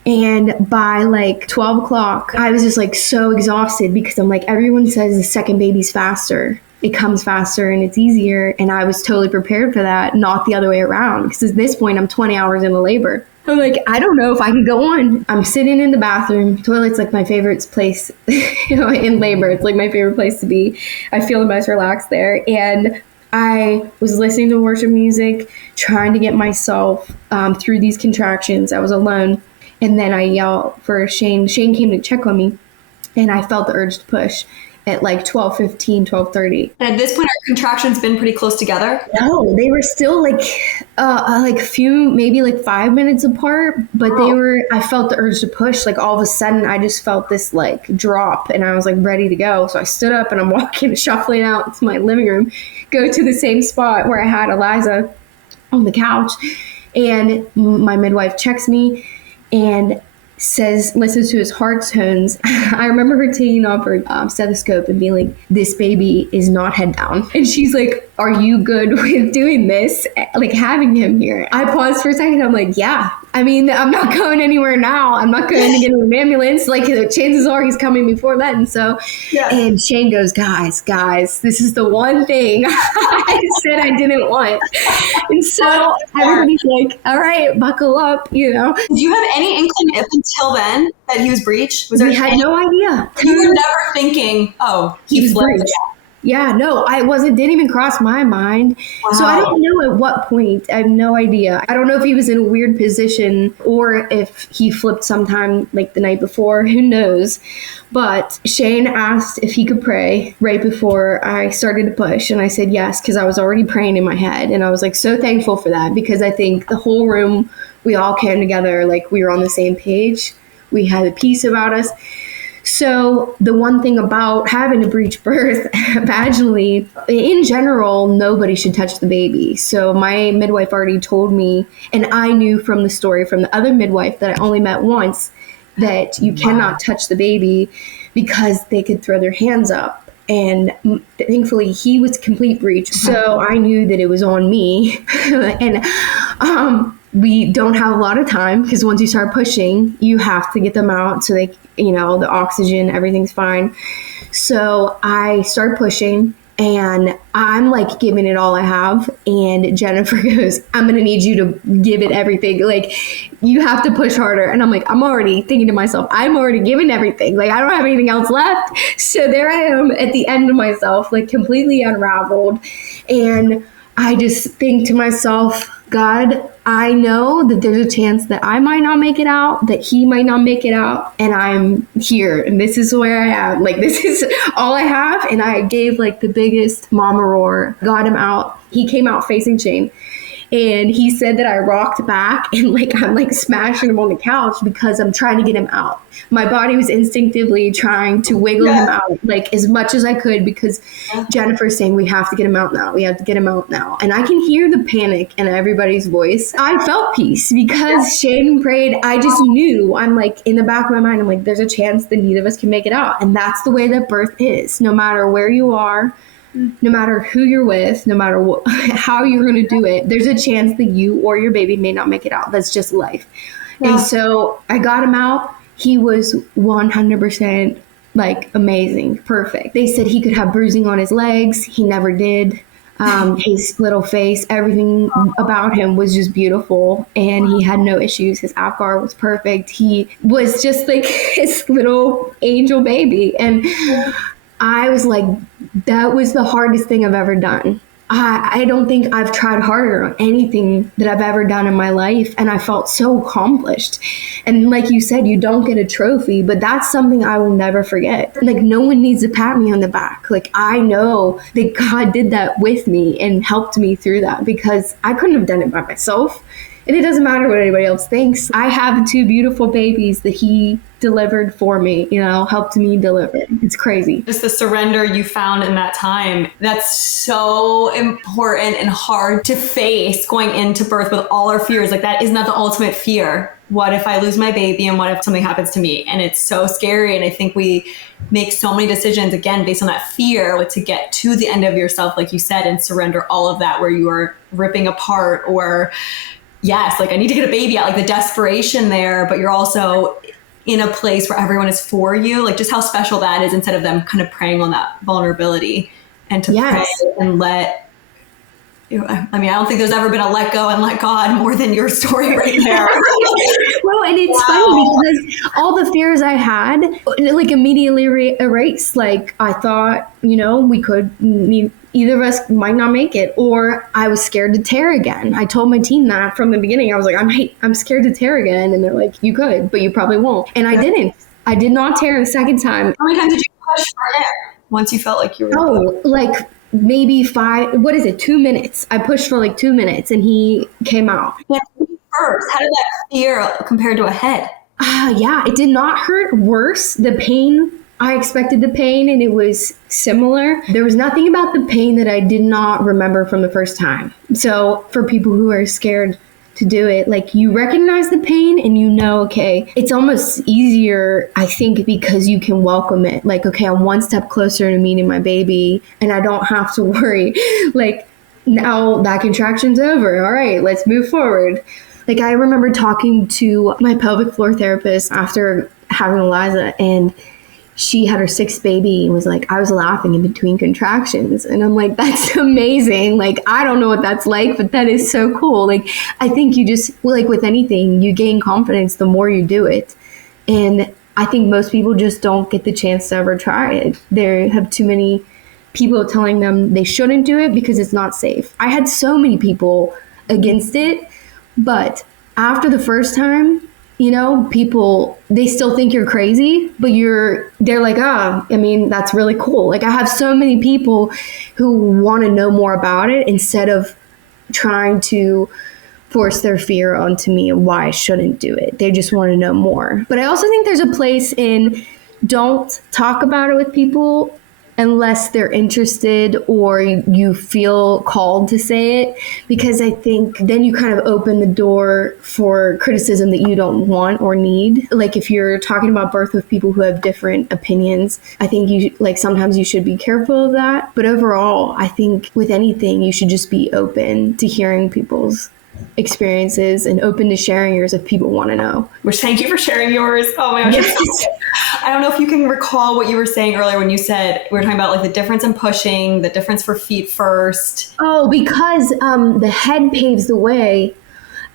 And by like 12 o'clock, I was just like so exhausted because I'm like, everyone says the second baby's faster. It comes faster and it's easier. And I was totally prepared for that, not the other way around. Because at this point, I'm 20 hours into labor. I'm like, I don't know if I can go on. I'm sitting in the bathroom. Toilet's like my favorite place in labor. It's like my favorite place to be. I feel the most relaxed there. And I was listening to worship music, trying to get myself through these contractions. I was alone. And then I yelled for Shane. Shane came to check on me. And I felt the urge to push at like 12:15, 12:30. And at this point, our contractions been pretty close together? No, they were still like few, maybe like 5 minutes apart, but I felt the urge to push. Like all of a sudden, I just felt this like drop and I was like ready to go. So I stood up and I'm walking, shuffling out to my living room, go to the same spot where I had Eliza on the couch. And my midwife checks me and listens to his heart tones. I remember her taking off her stethoscope and being like, this baby is not head down. And she's like, are you good with doing this? Like having him here. I paused for a second. I'm like, yeah. I mean, I'm not going anywhere now. I'm not going to get in an ambulance. Like chances are he's coming before then. So, And Shane goes, guys, this is the one thing I said I didn't want. And so everybody's like, all right, buckle up, Did you have any inkling up until then that he was breech? We had no idea. You were never thinking, he was breech. Yeah, no, didn't even cross my mind. Wow. So I don't know at what point. I have no idea. I don't know if he was in a weird position or if he flipped sometime like the night before. Who knows? But Shane asked if he could pray right before I started to push. And I said yes, because I was already praying in my head. And I was like so thankful for that because I think the whole room, we all came together like we were on the same page. We had a peace about us. So the one thing about having a breech birth vaginally, in general, nobody should touch the baby. So my midwife already told me, and I knew from the story from the other midwife that I only met once, that you cannot touch the baby because they could throw their hands up. And thankfully, he was complete breech. So I knew that it was on me. And we don't have a lot of time because once you start pushing, you have to get them out so they, the oxygen, everything's fine. So I start pushing and I'm like giving it all I have. And Jennifer goes, I'm going to need you to give it everything. Like you have to push harder. And I'm like, I'm already thinking to myself, I'm already giving everything. Like I don't have anything else left. So there I am at the end of myself, like completely unraveled. And I just think to myself, God, I know that there's a chance that I might not make it out, that he might not make it out, and I'm here, and this is where I am. Like, this is all I have, and I gave, like, the biggest mama roar, got him out. He came out facing Shane, and he said that I rocked back, and, like, I'm, like, smashing him on the couch because I'm trying to get him out. My body was instinctively trying to wiggle him out, like, as much as I could because Jennifer's saying, we have to get him out now. We have to get him out now. And I can hear the panic in everybody's voice. I felt peace because Shane prayed. I just knew, I'm like, in the back of my mind, I'm like, there's a chance that neither of us can make it out. And that's the way that birth is. No matter where you are, no matter who you're with, no matter how you're going to do it, there's a chance that you or your baby may not make it out. That's just life. Yeah. And so I got him out. He was 100% like amazing, perfect. They said he could have bruising on his legs. He never did. His little face, everything about him was just beautiful, and he had no issues. His Apgar was perfect. He was just like his little angel baby. And I was like, that was the hardest thing I've ever done. I don't think I've tried harder on anything that I've ever done in my life, and I felt so accomplished. And like you said, you don't get a trophy, but that's something I will never forget. Like, no one needs to pat me on the back. Like, I know that God did that with me and helped me through that, because I couldn't have done it by myself. And it doesn't matter what anybody else thinks. I have 2 beautiful babies that he delivered for me, helped me deliver. It's crazy. Just the surrender you found in that time. That's so important and hard to face going into birth with all our fears. Like, that is not the ultimate fear. What if I lose my baby, and what if something happens to me? And it's so scary. And I think we make so many decisions, again, based on that fear, to get to the end of yourself, like you said, and surrender all of that, where you are ripping apart, or yes, like, I need to get a baby out, like the desperation there, but you're also in a place where everyone is for you, like just how special that is, instead of them kind of preying on that vulnerability, and to pray and let, I mean, I don't think there's ever been a let go and let God more than your story right there. Well, and it's funny because all the fears I had, like, immediately erased. Like, I thought, we could, either of us might not make it, or I was scared to tear again. I told my team that from the beginning. I was like, I'm scared to tear again. And they're like, you could, but you probably won't. And I didn't. I did not tear the second time. How many times did you push for air once you felt like you were? Oh, like maybe 2 minutes. I pushed for like 2 minutes, and he came out. First, how did that feel compared to a head? Yeah, it did not hurt worse. The pain, I expected the pain, and it was similar. There was nothing about the pain that I did not remember from the first time. So for people who are scared to do it, like, you recognize the pain and okay, it's almost easier, I think, because you can welcome it. Like, okay, I'm one step closer to meeting my baby, and I don't have to worry. Like, now that contraction's over. All right, let's move forward. Like, I remember talking to my pelvic floor therapist after having Eliza, and she had her 6th baby, and was like, I was laughing in between contractions. And I'm like, that's amazing. Like, I don't know what that's like, but that is so cool. Like, I think you just, like with anything, you gain confidence the more you do it. And I think most people just don't get the chance to ever try it. They have too many people telling them they shouldn't do it because it's not safe. I had so many people against it, but after the first time, people, they still think you're crazy, but they're like, I mean, that's really cool. Like, I have so many people who want to know more about it instead of trying to force their fear onto me and why I shouldn't do it. They just want to know more. But I also think there's a place in, don't talk about it with people unless they're interested or you feel called to say it, because I think then you kind of open the door for criticism that you don't want or need. Like, if you're talking about birth with people who have different opinions, I think sometimes you should be careful of that. But overall, I think with anything, you should just be open to hearing people's experiences and open to sharing yours if people want to know. Which, thank you for sharing yours. Oh my gosh. Yes. I don't know if you can recall what you were saying earlier when you said, we were talking about like the difference in pushing, the difference for feet first. Oh, because the head paves the way.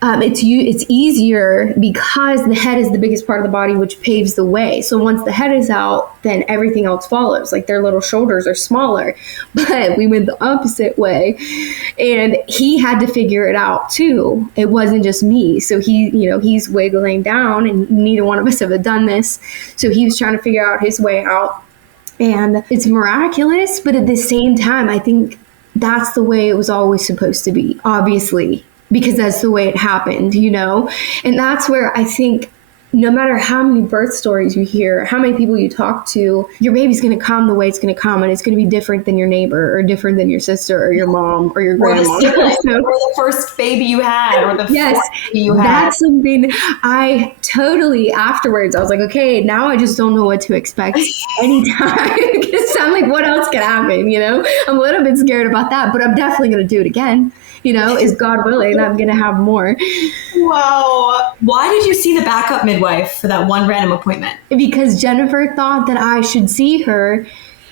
It's easier because the head is the biggest part of the body, which paves the way. So once the head is out, then everything else follows. Like, their little shoulders are smaller, but we went the opposite way, and he had to figure it out too. It wasn't just me. So he's wiggling down, and neither one of us have done this. So he was trying to figure out his way out, and it's miraculous. But at the same time, I think that's the way it was always supposed to be, obviously, because that's the way it happened, And that's where I think no matter how many birth stories you hear, how many people you talk to, your baby's going to come the way it's going to come, and it's going to be different than your neighbor or different than your sister or your mom or your grandma. Or the first baby you had, or the yes, fourth baby you had. That's something I totally, afterwards, I was like, okay, now I just don't know what to expect anytime. Because I'm like, what else could happen? I'm a little bit scared about that, but I'm definitely going to do it again. Is God willing, I'm going to have more. Wow. Why did you see the backup midwife for that one random appointment? Because Jennifer thought that I should see her,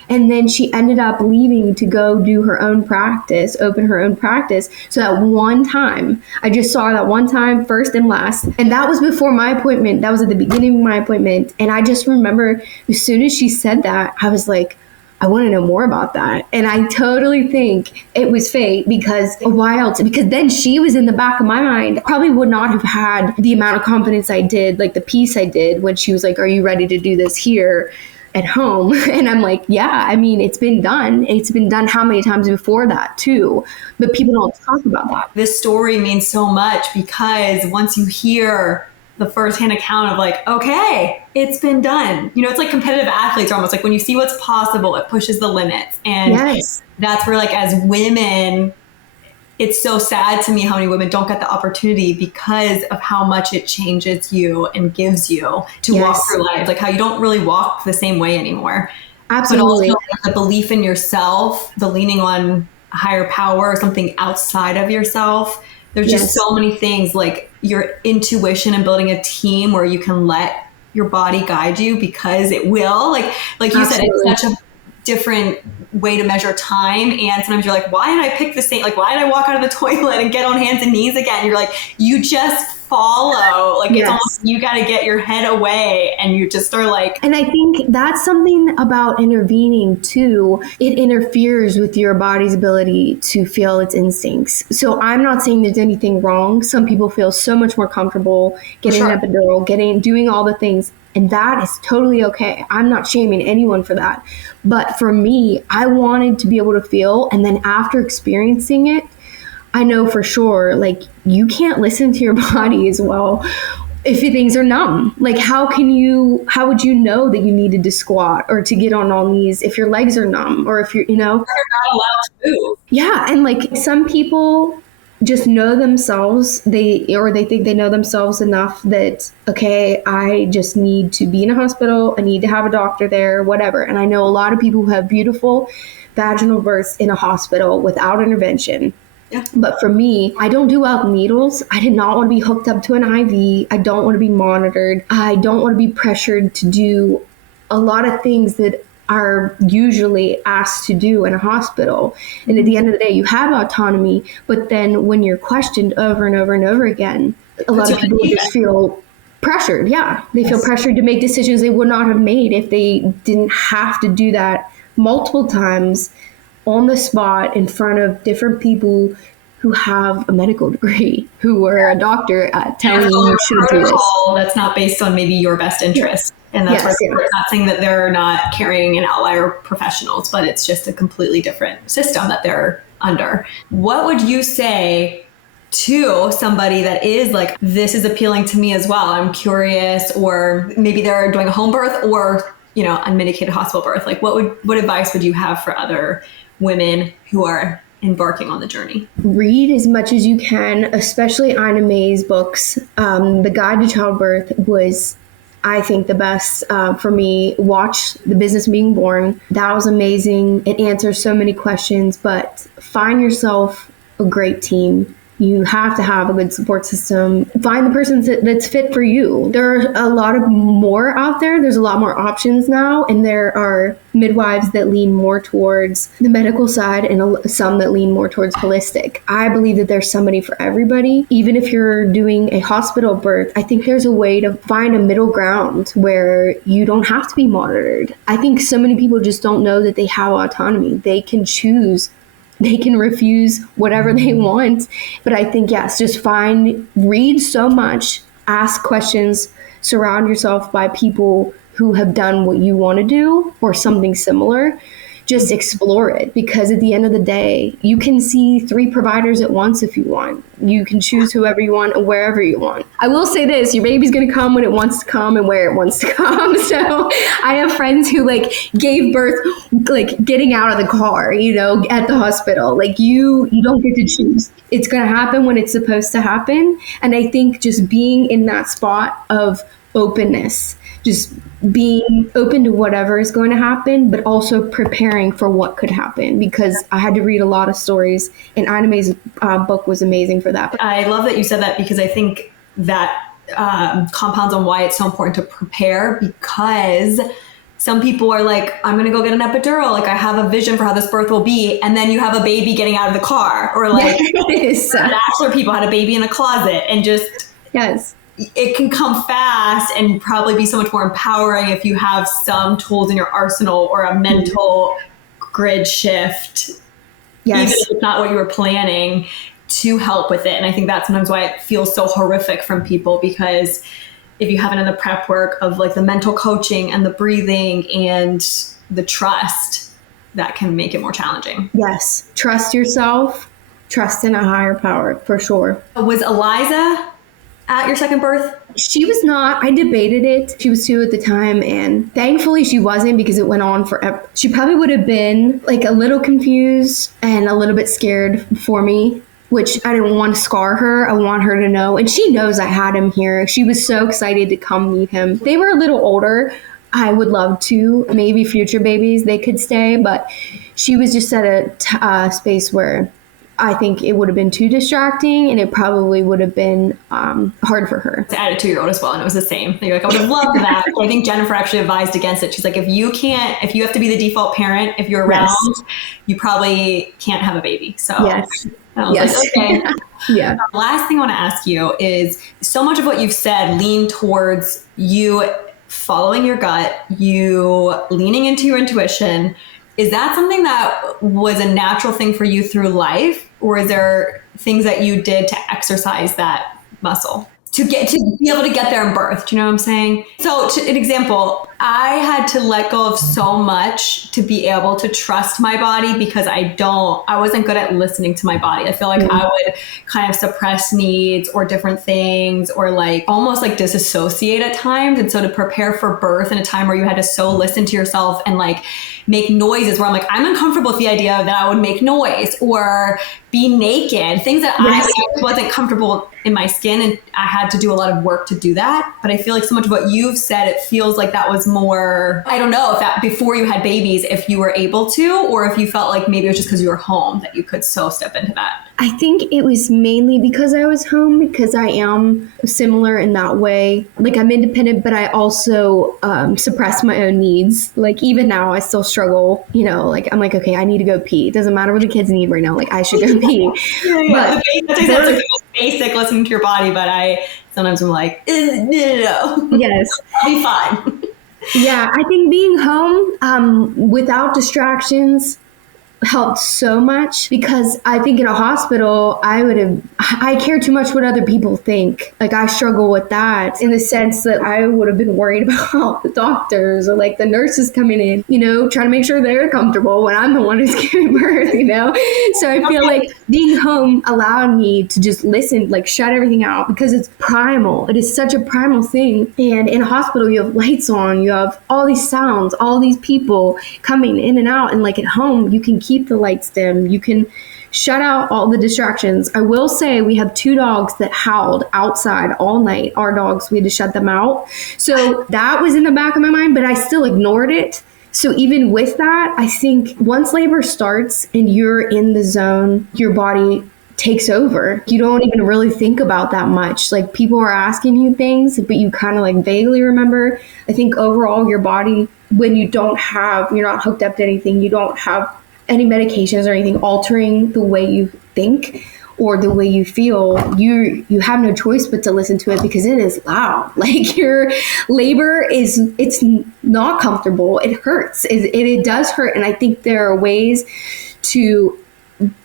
and then she ended up leaving to go do her own practice, open her own practice. So that one time, I just saw her that one time, first and last. And that was before my appointment. That was at the beginning of my appointment. And I just remember as soon as she said that, I was like, I want to know more about that. And I totally think it was fate, because why else? Because then she was in the back of my mind. I probably would not have had the amount of confidence I did, like the piece I did when she was like, are you ready to do this here at home? And I'm like, yeah, I mean, it's been done. It's been done how many times before that too? But people don't talk about that. This story means so much, because once you hear the firsthand account of like, okay, it's been done. It's like competitive athletes are almost like when you see what's possible, it pushes the limits. And yes. That's where, like, as women, it's so sad to me how many women don't get the opportunity because of how much it changes you and gives you to walk through life. Like how you don't really walk the same way anymore. Absolutely. But also the belief in yourself, the leaning on a higher power or something outside of yourself. There's just so many things, like your intuition and building a team where you can let your body guide you, because it will. Like you said, it's such a different way to measure time. And sometimes you're like, why did I pick the same? Like, why did I walk out of the toilet and get on hands and knees again? You're like, you just follow. Like it's almost, you got to get your head away, and you just are like. And I think that's something about intervening too. It interferes with your body's ability to feel its instincts. So I'm not saying there's anything wrong. Some people feel so much more comfortable getting an epidural, doing all the things. And that is totally okay. I'm not shaming anyone for that. But for me, I wanted to be able to feel. And then after experiencing it, I know for sure, like, you can't listen to your body as well if things are numb. Like, how would you know that you needed to squat or to get on all knees if your legs are numb, or if you're not allowed to move? Yeah. And like, some people just know themselves, they think they know themselves enough that, okay, I just need to be in a hospital, I need to have a doctor there, whatever. And I know a lot of people who have beautiful vaginal births in a hospital without intervention. Yeah. But for me, I don't do well with needles. I did not want to be hooked up to an IV. I don't want to be monitored. I don't want to be pressured to do a lot of things that are usually asked to do in a hospital. And at the end of the day, you have autonomy, but then when you're questioned over and over and over again, a lot of people just feel pressured. Yeah. They feel pressured to make decisions they would not have made if they didn't have to do that multiple times on the spot in front of different people who have a medical degree, who are a doctor telling you should do this. That's not based on maybe your best interest. And that's why we're not saying that they're not carrying an outlier professionals, but it's just a completely different system that they're under. What would you say to somebody that is like, this is appealing to me as well, I'm curious, or maybe they're doing a home birth or, unmedicated hospital birth? Like what advice would you have for other women who are embarking on the journey? Read as much as you can, especially Ina May's books. The Guide to Childbirth was, I think, the best for me. Watch The Business of Being Born. That was amazing. It answers so many questions, but find yourself a great team. You have to have a good support system. Find the person that's fit for you. There are a lot of more out there. There's a lot more options now, and there are midwives that lean more towards the medical side and some that lean more towards holistic. I believe that there's somebody for everybody. Even if you're doing a hospital birth, I think there's a way to find a middle ground where you don't have to be monitored. I think so many people just don't know that they have autonomy. They can choose. They can refuse whatever they want. But I think, yes, just read so much, ask questions, surround yourself by people who have done what you want to do or something similar. just explore it, because at the end of the day, you can see 3 providers at once if you want. You can choose whoever you want and wherever you want. I will say this, your baby's going to come when it wants to come and where it wants to come. So I have friends who like gave birth, like getting out of the car, you know, at the hospital. Like you don't get to choose. It's going to happen when it's supposed to happen. And I think just being in that spot of openness, just being open to whatever is going to happen, but also preparing for what could happen, because I had to read a lot of stories, and Ina May's book was amazing for that. I love that you said that, because I think that compounds on why it's so important to prepare, because some people are like, I'm going to go get an epidural. Like, I have a vision for how this birth will be. And then you have a baby getting out of the car, or like bachelor people had a baby in a closet, and just, yes. It can come fast and probably be so much more empowering if you have some tools in your arsenal, or a mental grid shift, even if it's not what you were planning, to help with it. And I think that's sometimes why it feels so horrific from people, because if you haven't done the prep work of like the mental coaching and the breathing and the trust, that can make it more challenging. Yes. Trust yourself, trust in a higher power, for sure. Was Eliza at your second birth? She was not. I debated it. She was 2 at the time, and thankfully she wasn't, because it went on forever. She probably would have been like a little confused and a little bit scared for me, which I didn't want to scar her. I want her to know. And she knows I had him here. She was so excited to come meet him. They were a little older. I would love to, maybe future babies, they could stay, but she was just at a space where I think it would have been too distracting, and it probably would have been hard for her. I had a 2-year-old as well, and it was the same. You're like, I would have loved that. I think Jennifer actually advised against it. She's like, if you have to be the default parent, if you're around, you probably can't have a baby. So yes. I was like, okay. Yeah. Last thing I want to ask you is, so much of what you've said lean towards you following your gut, you leaning into your intuition. Is that something that was a natural thing for you through life, or is there things that you did to exercise that muscle to be able to get there in birth? Do you know what I'm saying? So an example, I had to let go of so much to be able to trust my body, because I wasn't good at listening to my body. I feel like I would kind of suppress needs or different things, or like almost like disassociate at times. And so to prepare for birth in a time where you had to so listen to yourself and like make noises, where I'm like, I'm uncomfortable with the idea that I would make noise or be naked, things that I wasn't comfortable in my skin, and I had to do a lot of work to do that. But I feel like so much of what you've said, it feels like that was more, I don't know if that before you had babies, if you were able to, or if you felt like maybe it was just because you were home that you could so step into that. I think it was mainly because I was home, because I am similar in that way. Like, I'm independent, but I also suppress my own needs. Like, even now I still struggle, you know, like I'm like, okay, I need to go pee. It doesn't matter what the kids need right now. Like, I should go pee. But that's like the most basic, listening to your body. But sometimes I'm like, no. Yes. I'll be fine. Yeah, I think being home without distractions helped so much, because I think in a hospital, I care too much what other people think. Like, I struggle with that, in the sense that I would have been worried about the doctors or like the nurses coming in, you know, trying to make sure they're comfortable when I'm the one who's giving birth, you know? So I feel like being home allowed me to just listen, like shut everything out, because it's primal. It is such a primal thing. And in a hospital, you have lights on, you have all these sounds, all these people coming in and out. And like at home, you can keep the lights dim. You can shut out all the distractions. I will say we have 2 dogs that howled outside all night. Our dogs, we had to shut them out. So that was in the back of my mind, but I still ignored it. So even with that, I think once labor starts and you're in the zone, your body takes over. You don't even really think about that much. Like, people are asking you things, but you kind of like vaguely remember. I think overall your body, when you're not hooked up to anything, you don't have any medications or anything altering the way you think or the way you feel, you have no choice but to listen to it, because it is loud. Like, your labor it's not comfortable. It hurts. It does hurt. And I think there are ways to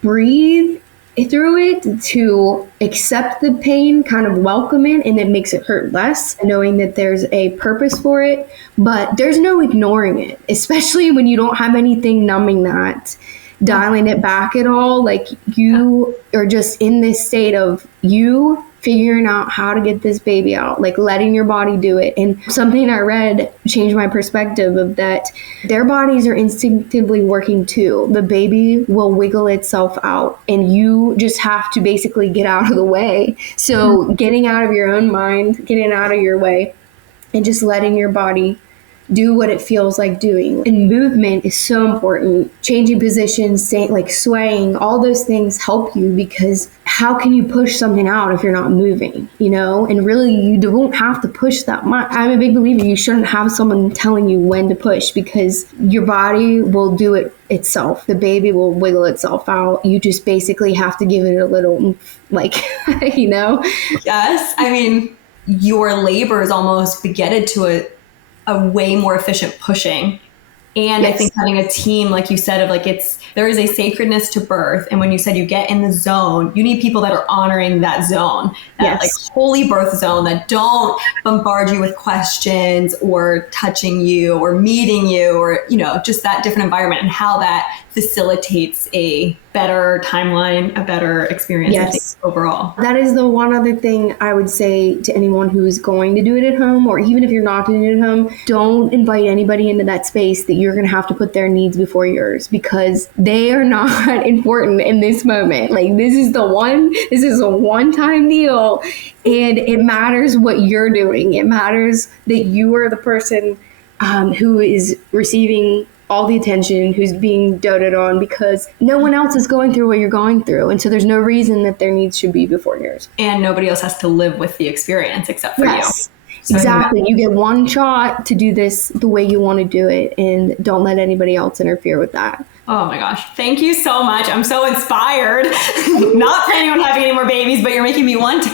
breathe through it, to accept the pain, kind of welcome it, and it makes it hurt less, knowing that there's a purpose for it. But there's no ignoring it, especially when you don't have anything numbing that, dialing it back at all. Like, you are just in this state of you figuring out how to get this baby out, like letting your body do it. And something I read changed my perspective of that. Their bodies are instinctively working too. The baby will wiggle itself out, and you just have to basically get out of the way. So getting out of your own mind, getting out of your way, and just letting your body do what it feels like doing. And movement is so important. Changing positions, like swaying, all those things help you, because how can you push something out if you're not moving, And really, you don't have to push that much. I'm a big believer you shouldn't have someone telling you when to push, because your body will do it itself. The baby will wiggle itself out. You just basically have to give it a little, Yes. I mean, your labor is almost begetted to a way more efficient pushing. And yes. I think having a team, like you said, of there is a sacredness to birth. And when you said you get in the zone, you need people that are honoring that zone, that holy birth zone, that don't bombard you with questions or touching you or meeting you or, just that different environment, and how that facilitates a better timeline, a better experience, I think, overall. That is the one other thing I would say to anyone who's going to do it at home, or even if you're not doing it at home, don't invite anybody into that space that you're going to have to put their needs before yours, because they are not important in this moment. This is a one-time deal, and it matters what you're doing. It matters that you are the person who is receiving all the attention, who's being doted on, because no one else is going through what you're going through. And so there's no reason that their needs should be before yours. And nobody else has to live with the experience except for you. So exactly. You get one shot to do this the way you want to do it, and don't let anybody else interfere with that. Oh my gosh. Thank you so much. I'm so inspired. Not planning on having any more babies, but you're making me want to.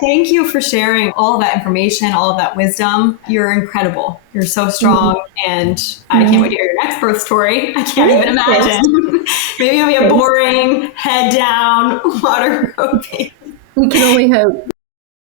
Thank you for sharing all of that information, all of that wisdom. You're incredible. You're so strong. And I can't wait to hear your next birth story. I can't even imagine. Maybe it'll be a boring, head down, water road baby. We can only hope.